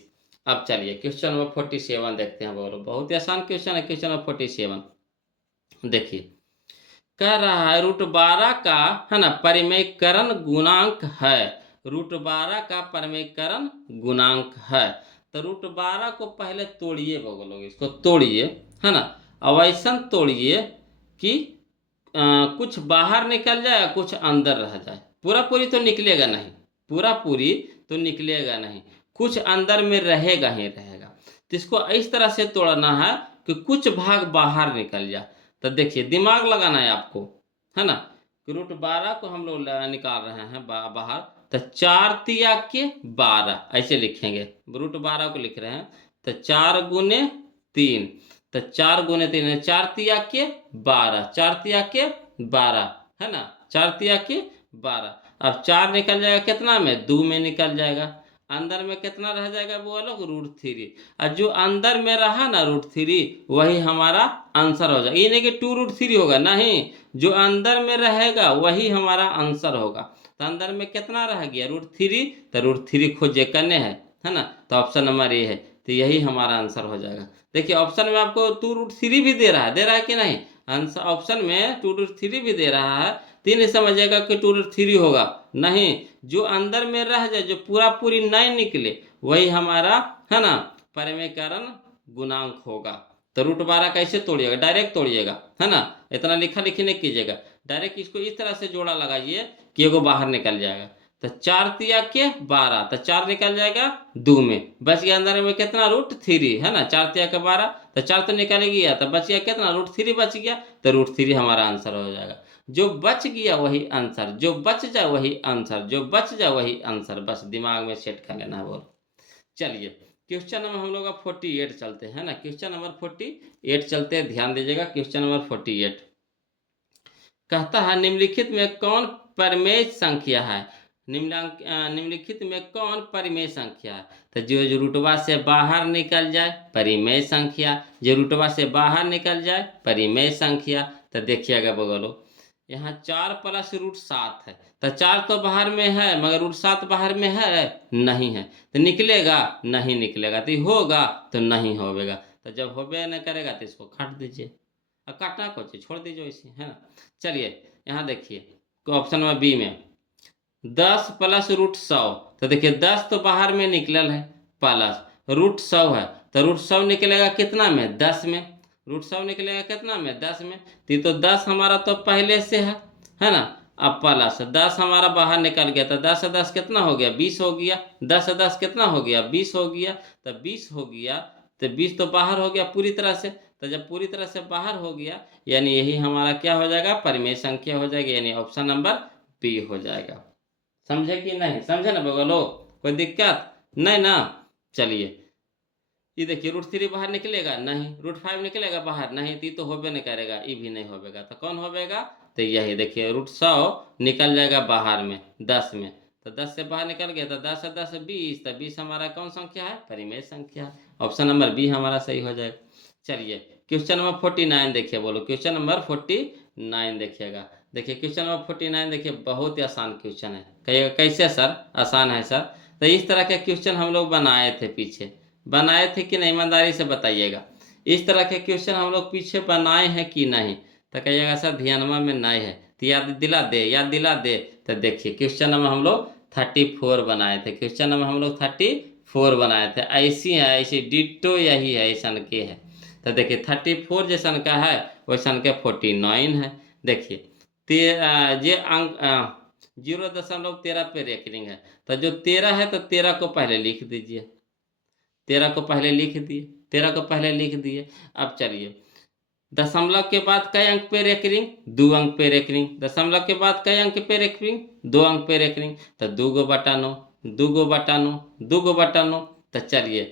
अब चलिए क्वेश्चन नंबर 47 देखते हैं, बोलो बहुत ही आसान क्वेश्चन है क्वेश्चन नंबर 47। देखिए कह रहा है √12 का, है ना, परिमेयकरण गुणांक है, √12 का परिमेयकरण गुणांक है। तो √12 को पहले तोड़िए बोलो, इसको तोड़िए, है ना। अब ऐसा तोड़िए कि कुछ बाहर निकल जाए कुछ अंदर रह जाए, पूरा पूरी तो निकलेगा नहीं, पूरा पूरी तो निकलेगा नहीं, कुछ अंदर में रहेगा ही रहेगा। तो इसको इस तरह से तोड़ना है कि कुछ भाग बाहर निकल जाए। तो देखिए दिमाग लगाना है आपको, है ना, कि √12 को हम लोग निकाल रहे हैं बाहर, तो 4 तिया के 12 ऐसे लिखेंगे, √12 को लिख रहे हैं, तो 4 गुने 3, तो 4 गुने 3 4 तिया के 12, 4 तिया के 12, है ना, 4 तिया के 12। अब 4 निकल जाएगा कितना में 2 में निकल जाएगा, अंदर में कितना रह जाएगा वो अलग √3, और जो अंदर में रहा ना √3 वही हमारा आंसर हो जाएगा। ये नहीं कि 2√3 होगा, नहीं, जो अंदर में रहेगा वही हमारा आंसर होगा। तो अंदर में कितना रह गया √3, तो √3 खोजे करने है ना, तो ऑप्शन नंबर ए है, तो यही हमारा आंसर हो जाएगा। देखिए ऑप्शन में आपको 2√3 भी दे रहा है कि नहीं, आंसर ऑप्शन में 2√3 भी दे रहा है, तीन समझिएगा कि 2√3 होगा, नहीं, जो अंदर में रह जाए, जो पूरा पूरी नहीं निकले वही हमारा, है ना, परिमेयकरण गुणांक होगा। तो √12 कैसे तोड़िएगा, डायरेक्ट तोड़िएगा, है ना, इतना लिखा लिखी नहीं कीजिएगा, डायरेक्ट इसको इस तरह से जोड़ा लगाइए कि एगो बाहर निकल जाएगा। तो 4 तिया के 12, तो 4 निकल जाएगा 2 में, बच गया अंदर में कितना √3, है ना, 4 तिया के 12, तो 4 तो निकल गया, तो बच गया कितना √3 बच गया, तो √3 हमारा आंसर हो जाएगा। जो बच गया वही आंसर, जो बच जाए वही आंसर, जो बच जाए वही आंसर, बस दिमाग में सेट कर लेना है बोल। चलिए क्वेश्चन नंबर हम लोग 48 चलते हैं ना, क्वेश्चन नंबर 48 चलते हैं, ध्यान दीजिएगा क्वेश्चन नंबर 48 कहता है निम्नलिखित में कौन परिमेय संख्या है, निम्नलिखित में कौन परिमेय संख्या है। तो जो √12 से बाहर निकल जाए परिमेय संख्या, जो √12 से बाहर निकल जाए परिमेय संख्या। तो देखिएगा बगलो यहाँ 4 + √7 है, तो 4 तो बाहर में है मगर √7 बाहर में है नहीं है, तो निकलेगा नहीं निकलेगा, तो होगा तो नहीं होगा। तो जब होबे न करेगा तो इसको काट दीजिए, और काटना कुछ छोड़ दीजिए इसे, है ना। चलिए यहाँ देखिए ऑप्शन नंबर बी में 10 प्लस रूट 100, तो देखिए 10 तो बाहर में निकलल है, प्लस रूट 100 है, तो रूट 100 निकलेगा कितना में, 10 में। रूट 100 निकलेगा कितना में, 10 में। तो 10 हमारा तो पहले से है ना। अब प्लस 10 हमारा बाहर निकल गया, तो 10 से 10 कितना हो गया, 20 हो गया। 10 से 10 कितना हो गया, 20 हो गया। तो 20 हो गया, तो 20 तो बाहर हो गया पूरी तरह से। तो जब पूरी तरह से बाहर हो गया, यानी यही हमारा क्या हो जाएगा, परिमेय संख्या हो जाएगी, यानी ऑप्शन नंबर बी हो जाएगा। समझे कि नहीं, समझे ना बगलो, कोई दिक्कत नहीं ना। चलिए, ये देखिए रूट 3 बाहर निकलेगा नहीं, रूट 5 निकलेगा बाहर नहीं, तो होबे नहीं करेगा, ये भी नहीं होगा, तो कौन होगा, तो यही देखिए रूट 100 निकल जाएगा बाहर में 10 में, तो 10 से बाहर निकल गया, तो 10 से 10 20, तो 20 हमारा कौन संख्या है, परिमेय संख्या है। ऑप्शन नंबर बी हमारा सही हो जाएगा। चलिए क्वेश्चन नंबर 49 देखिए, बोलो क्वेश्चन नंबर 49 देखिएगा। देखिए क्वेश्चन नंबर 49 देखिए, बहुत ही आसान क्वेश्चन है। कहिएगा कैसे सर, आसान है सर। तो इस तरह के क्वेश्चन हम लोग बनाए थे पीछे, बनाए थे कि नहीं, ईमानदारी से बताइएगा। इस तरह के क्वेश्चन हम लोग पीछे बनाए हैं कि नहीं, तो कहिएगा सर ध्यानमा में नहीं है, तो याद दिला दे, याद दिला दे। तो देखिए क्वेश्चन नंबर हम लोग 34 बनाए थे, क्वेश्चन नंबर हम लोग 34 बनाए थे। ऐसी है, ऐसी डिट्टो यही है, ऐसा के है। तो देखिए 34 जैसन का है, वैसन के 49 है। देखिए ये अंक 0.13 पे रेकरिंग है, तो जो 13 है, तो 13 को पहले लिख दीजिए, 13 को पहले लिख दिए, 13 को पहले लिख दिए। अब चलिए, दशमलव के बाद कई अंक पे रेकरिंग, 2 अंक पे रेकरिंग। दशमलव के बाद कई अंक पे रेकरिंग, 2 अंक पे रेकरिंग, तो 2 × 9, 2 × 9, 2 × 9। तो चलिए,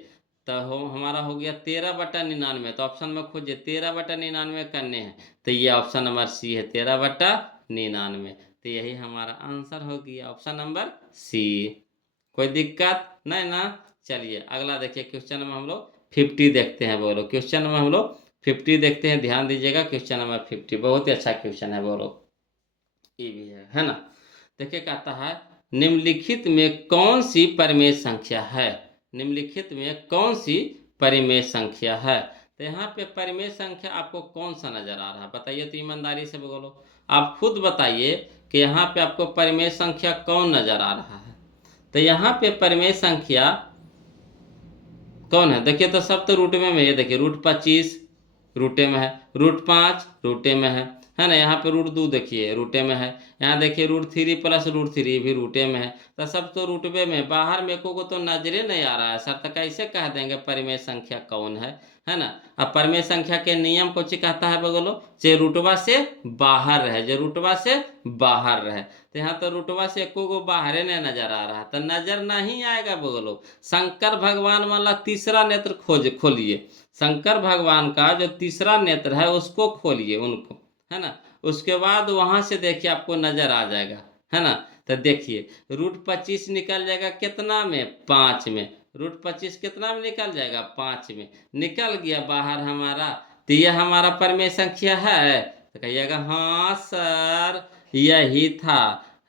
तो हमारा हो गया 13/99, तो ऑप्शन में खोजिए 13/99 करने हैं, तो ये ऑप्शन नंबर सी है, 13/99। तो यही हमारा आंसर हो गया, ऑप्शन नंबर सी। कोई दिक्कत नहीं ना। चलिए अगला देखिए, क्वेश्चन नंबर हम लोग 50 देखते हैं, बोलो क्वेश्चन नंबर हम लोग 50 देखते हैं, ध्यान दीजिएगा। क्वेश्चन नंबर 50 बहुत ही अच्छा क्वेश्चन है, बोलो ये भी है ना। देखिए कहता है, निम्नलिखित में कौन सी परिमेय संख्या है, निम्नलिखित में कौन सी परिमेय संख्या है। तो यहाँ पे परिमेय संख्या आपको कौन सा नजर आ रहा है, बताइए तो ईमानदारी से बोलो, आप खुद बताइए कि यहाँ पे आपको परिमेय संख्या कौन नजर आ रहा है। तो यहाँ पे परिमेय संख्या कौन है, देखिए तो सब तो रूटे में है, देखिए रूट 25 रूटे में है, रूट 5 रूटे में है ना। यहाँ पे रूट 2 देखिए रूटे में है, यहाँ देखिए रूट 3 प्लस रूट 3 भी रूटे में है, तो सब तो रूटबे में, बाहर में को तो नजरे नहीं आ रहा है सर, तो कैसे कह देंगे परिमेय संख्या कौन है ना। अब परिमेय संख्या के नियम को कहता है बगलो, जे रूटवा से बाहर रहे, जे रूटवा से बाहर रहे। तो यहाँ तो रूटवा से को बाहरे नहीं नजर आ रहा, तो नजर नहीं आएगा बगलो। शंकर भगवान वाला तीसरा नेत्र खोलिए, शंकर भगवान का जो तीसरा नेत्र है उसको खोलिए उनको, है ना। उसके बाद वहां से देखिए आपको नजर आ जाएगा, है ना। तो देखिए रूट 25 निकल जाएगा कितना में, 5 में। रूट 25 कितना में निकल जाएगा, 5 में निकल गया बाहर हमारा। तो यह हमारा परिमेय संख्या है, तो कहिएगा हाँ सर यही था।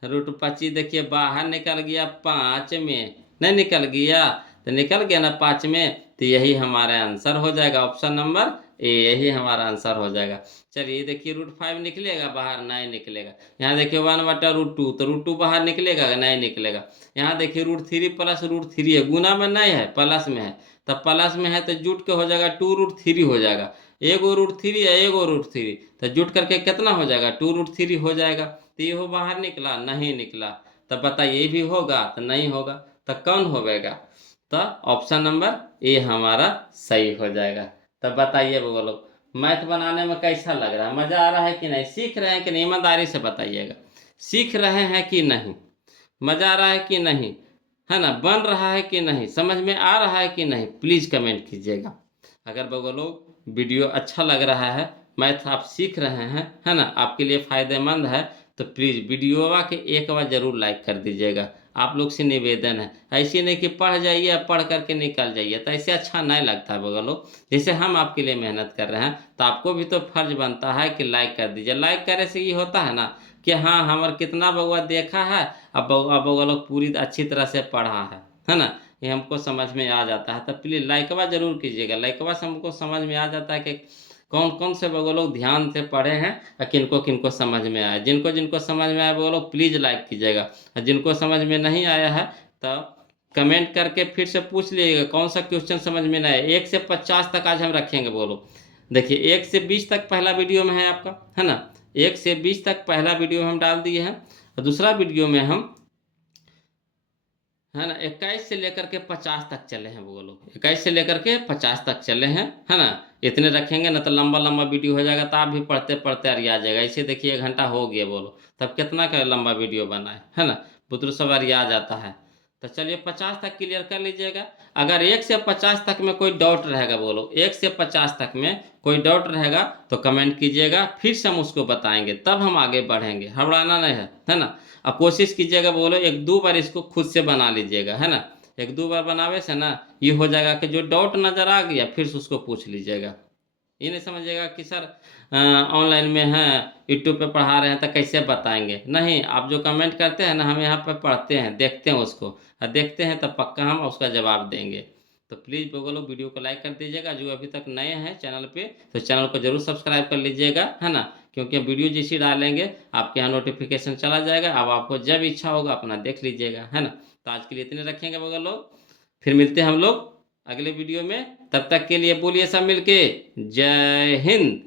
रूट 25 देखिए बाहर निकल गया 5 में, नहीं निकल गया, तो निकल गया ना 5 में, तो यही हमारा आंसर हो जाएगा, ऑप्शन नंबर ए, यही हमारा आंसर हो जाएगा। चलिए देखिए रूट 5 निकलेगा बाहर, नहीं निकलेगा। यहाँ देखिए 1/√2, तो रूट 2 बाहर निकलेगा, नहीं निकलेगा। यहाँ देखिए रूट 3 प्लस रूट 3 है, गुना में नहीं है, प्लस में है, तो प्लस में है तो जुट के हो जाएगा 2√3 हो जाएगा। एगो रूट 3 है, एगो रूट 3, तो जुट करके कितना हो जाएगा, 2√3 हो जाएगा। तो ये हो बाहर निकला, नहीं निकला, तो बताइए ये भी होगा, तो नहीं होगा, तो कौन होगा, तो ऑप्शन नंबर ए हमारा सही हो जाएगा। तब बताइए बोलो, मैथ बनाने में कैसा लग रहा है, मजा आ रहा है कि नहीं, सीख रहे हैं कि नहीं, ईमानदारी से बताइएगा, सीख रहे हैं कि नहीं, मजा आ रहा है कि नहीं, है ना, बन रहा है कि नहीं, समझ में आ रहा है कि नहीं, प्लीज कमेंट कीजिएगा। अगर बोलो वीडियो अच्छा लग रहा है, मैथ आप सीख रहे हैं, है ना, आपके लिए फायदेमंद है, तो प्लीज वीडियो के एक बार जरूर लाइक कर दीजिएगा। आप लोग से निवेदन है, ऐसे नहीं कि पढ़ जाइए पढ़ करके निकल जाइए, तो ऐसे अच्छा नहीं लगता है बगलो। जैसे हम आपके लिए मेहनत कर रहे हैं, तो आपको भी तो फर्ज बनता है कि लाइक कर दीजिए। लाइक करने से ये होता है ना कि हाँ हमारा कितना बउआ देखा है, अब बउआ लोग पूरी अच्छी तरह से पढ़ा है ना, ये हमको समझ में आ जाता है। तो प्लीज लाइकवा जरूर कीजिएगा, लाइकवा से हमको समझ में आ जाता है कि कौन कौन से वो लोग ध्यान से पढ़े हैं और किनको किनको समझ में आया। जिनको जिनको समझ में आया वो लोग प्लीज़ लाइक कीजिएगा, और जिनको समझ में नहीं आया है तो कमेंट करके फिर से पूछ लीजिएगा कौन सा क्वेश्चन समझ में नहीं आया। 1 से 50 तक आज हम रखेंगे बोलो। देखिए 1 से 20 तक पहला वीडियो में है आपका, है ना। 1 से 20 तक पहला वीडियो हम डाल दिए हैं, और दूसरा वीडियो में हम, है ना, 21 से लेकर के 50 तक चले हैं वो लोग। 21 से लेकर के 50 तक चले हैं, है ना। इतने रखेंगे ना तो लंबा लंबा वीडियो हो जाएगा, तो आप भी पढ़ते पढ़ते अरिया जाएगा। इसे देखिए 1 घंटा हो गया बोलो, तब कितना का लंबा वीडियो बना है ना। बुतरू सब अरिया जाता है। तो चलिए 50 तक क्लियर कर लीजिएगा। अगर 1 से 50 तक में कोई डाउट रहेगा बोलो, 1 से 50 तक में कोई डाउट रहेगा तो कमेंट कीजिएगा, फिर से हम उसको बताएंगे, तब हम आगे बढ़ेंगे। हड़बड़ाना नहीं है ना। अब कोशिश कीजिएगा बोलो 1-2 बार इसको खुद से बना लीजिएगा, है ना। 1-2 बार बनावे से ना ये हो जाएगा कि जो डाउट नज़र आ गया फिर से उसको पूछ लीजिएगा। ये नहीं समझिएगा कि सर ऑनलाइन में है, यूट्यूब पे पढ़ा रहे हैं तो कैसे बताएंगे। नहीं, आप जो कमेंट करते हैं ना, हम यहाँ पे पढ़ते हैं, देखते हैं उसको, और देखते हैं तब पक्का हम उसका जवाब देंगे। तो प्लीज़ वो लोग वीडियो को लाइक कर दीजिएगा। जो अभी तक नए हैं चैनल पे तो चैनल को जरूर सब्सक्राइब कर लीजिएगा, है ना। क्योंकि वीडियो जैसी डालेंगे आपके यहाँ नोटिफिकेशन चला जाएगा। अब आपको जब इच्छा होगा अपना देख लीजिएगा, है ना। तो आज के लिए इतने रखेंगे वो लोग, फिर मिलते हैं हम लोग अगले वीडियो में। तब तक के लिए बोलिए सब मिलके जय हिंद।